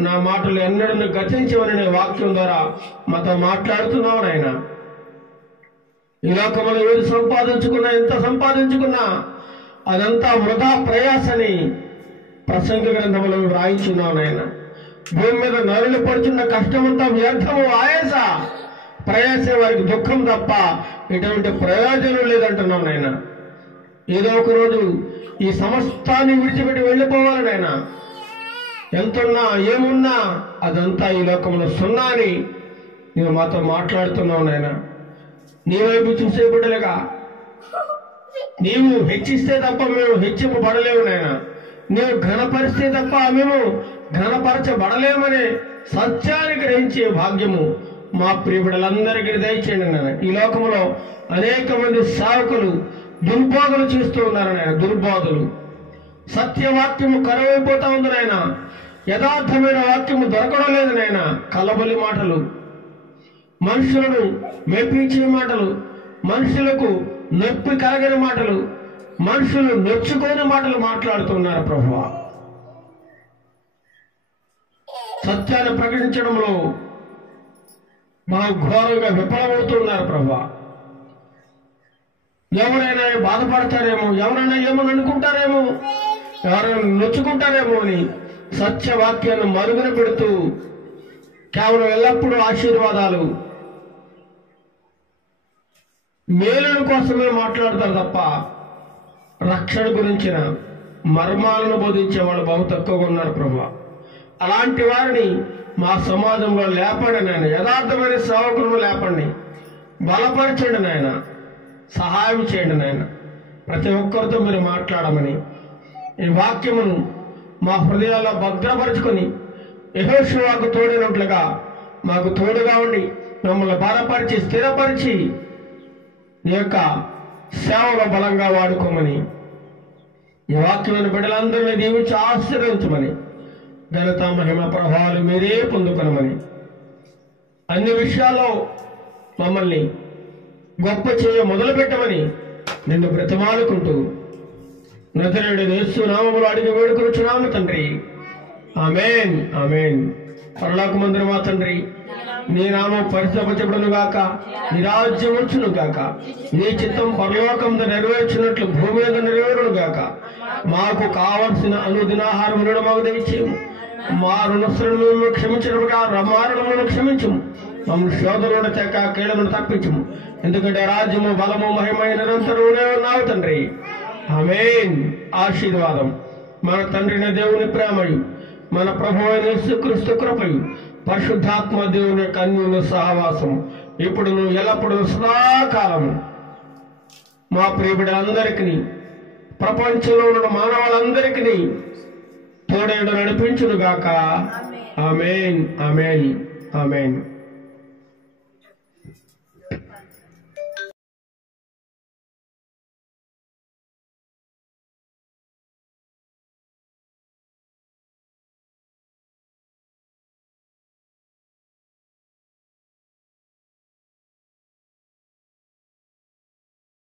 నా మాటలు ఎన్నడూ గతించవని వాక్యం ద్వారా మాతో మాట్లాడుతున్నావు నాయన. ఈ లోకములో ఏది సంపాదించుకున్నా, ఎంత సంపాదించుకున్నా అదంతా వృధా ప్రయాసని ప్రసంగ గ్రంథంలో రాయించున్నావు నాయన. భూమి మీద నరులు పడుతున్న కష్టమంతా వ్యర్థము, ఆయాస, ప్రయాసే వారికి దుఃఖం తప్ప ఎటువంటి ప్రయోజనం లేదంటున్నావు నాయన. ఏదో ఒక రోజు ఈ సమస్తాన్ని విడిచిపెట్టి వెళ్ళిపోవాలి నాయన. ఎంతున్నా ఏమున్నా అదంతా ఈ లోకంలో సున్నా అని నువ్వు మాతో మాట్లాడుతున్నావు నాయన. నీ వైపు చూసే బిడ్డలుగా నీవు హెచ్చిస్తే తప్ప మేము హెచ్చింపబడలేము నాయన. నీవు ఘనపరిస్తే తప్ప మేము ఘనపరచబడలేమనే సత్యాన్ని గ్రహించే భాగ్యము మా ప్రియ బిడ్డలందరికీ దయచేయండి నాయన. ఈ లోకంలో అనేక మంది సేవకులు దుర్బోధలు చేస్తూ ఉన్నారు నాయన. దుర్బోధలు, సత్యవాక్యము కరువైపోతా ఉంది నాయన. యథార్థమైన వాక్యము దొరకడం లేదు నాయన. కలబలి మాటలు, మనుషులను మెప్పించే మాటలు, మనుషులకు నొప్పి కలగని మాటలు, మనుషులు నొచ్చుకోని మాటలు మాట్లాడుతున్నారు ప్రభువా. సత్యాన్ని ప్రకటించడంలో మా ఘోరంగా విఫలమవుతున్నారు ప్రభువా. ఎవరైనా బాధపడతారేమో, ఎవరైనా ఏమని అనుకుంటారేమో, ఎవరైనా నొచ్చుకుంటారేమో అని సత్యవాక్యాన్ని మరుగున పెడుతూ కేవలం ఎల్లప్పుడూ ఆశీర్వాదాలు, మేలుల కోసమే మాట్లాడతారు తప్ప రక్షణ గురించిన మర్మాలను బోధించే వాళ్ళు బహు తక్కువగా ఉన్నారు ప్రభువా. అలాంటి వారిని మా సమాజంలో లేపండి నాయన. యథార్థమైన సేవకులను లేపండి, బలపరచండి నాయన. సహాయం చేయండి నాయన. ప్రతి ఒక్కరితో మీరు మాట్లాడమని ఈ వాక్యమును మా హృదయాల్లో భద్రపరుచుకొని యెహోషువకు తోడినట్లుగా మాకు తోడుగా ఉండి మమ్మల్ని బలపరిచి స్థిరపరిచి నీ యొక్క సేవలో బలంగా వాడుకోమని, ఈ వాక్యమైన బిడ్డలందరినీ దీవించి ఆశీర్వదించమని, ఘనత మహిమ ప్రభావాలు మీరే పొందుకొనమని, అన్ని విషయాల్లో మమ్మల్ని గొప్ప చేయ మొదలుపెట్టమని నిన్ను బ్రతిమాలుకుంటూ నజరేయుడు యేసు నామములో అడిగి వేడుకొనుచున్నాము తండ్రి. ఆమేన్, ఆమేన్. పరలోకమందున మా తండ్రి, నీ నామం పరిశుద్ధపరచబడును గాక, నీ రాజ్యం వచ్చును గాక, నీ చిత్తం పరలోకమున నెరవేర్చినట్లు భూమి మీద నెరవేరును గాక. మాకు కావలసిన అనుదినాహారం మాకు దయచేయము. మా రుణస్తులను మేము క్షమించిన మారణములను క్షమించము. మమ్మల్ని శోధనలను తెక్క కీళ్ళను తప్పించము. ఎందుకంటే రాజ్యము, బలము, మహిమ నిరంతరమునే ఉన్నావు తండ్రి. ఆమేన్. ఆశీర్వాదం మన తండ్రిన దేవుని ప్రేమయు, మన ప్రభువైన యేసుక్రీస్తు కృపయు, పరిశుద్ధాత్మ దేవుని యొక్క అన్యోన్య సహవాసము ఇప్పుడు ఎల్లప్పుడూ సదాకాలము మా ప్రియబిడ్డలందరికీ, ప్రపంచంలో ఉన్న మానవులందరికీ తోడేడు నడిపించును గాక. ఆమేన్, ఆమేన్, ఆమేన్.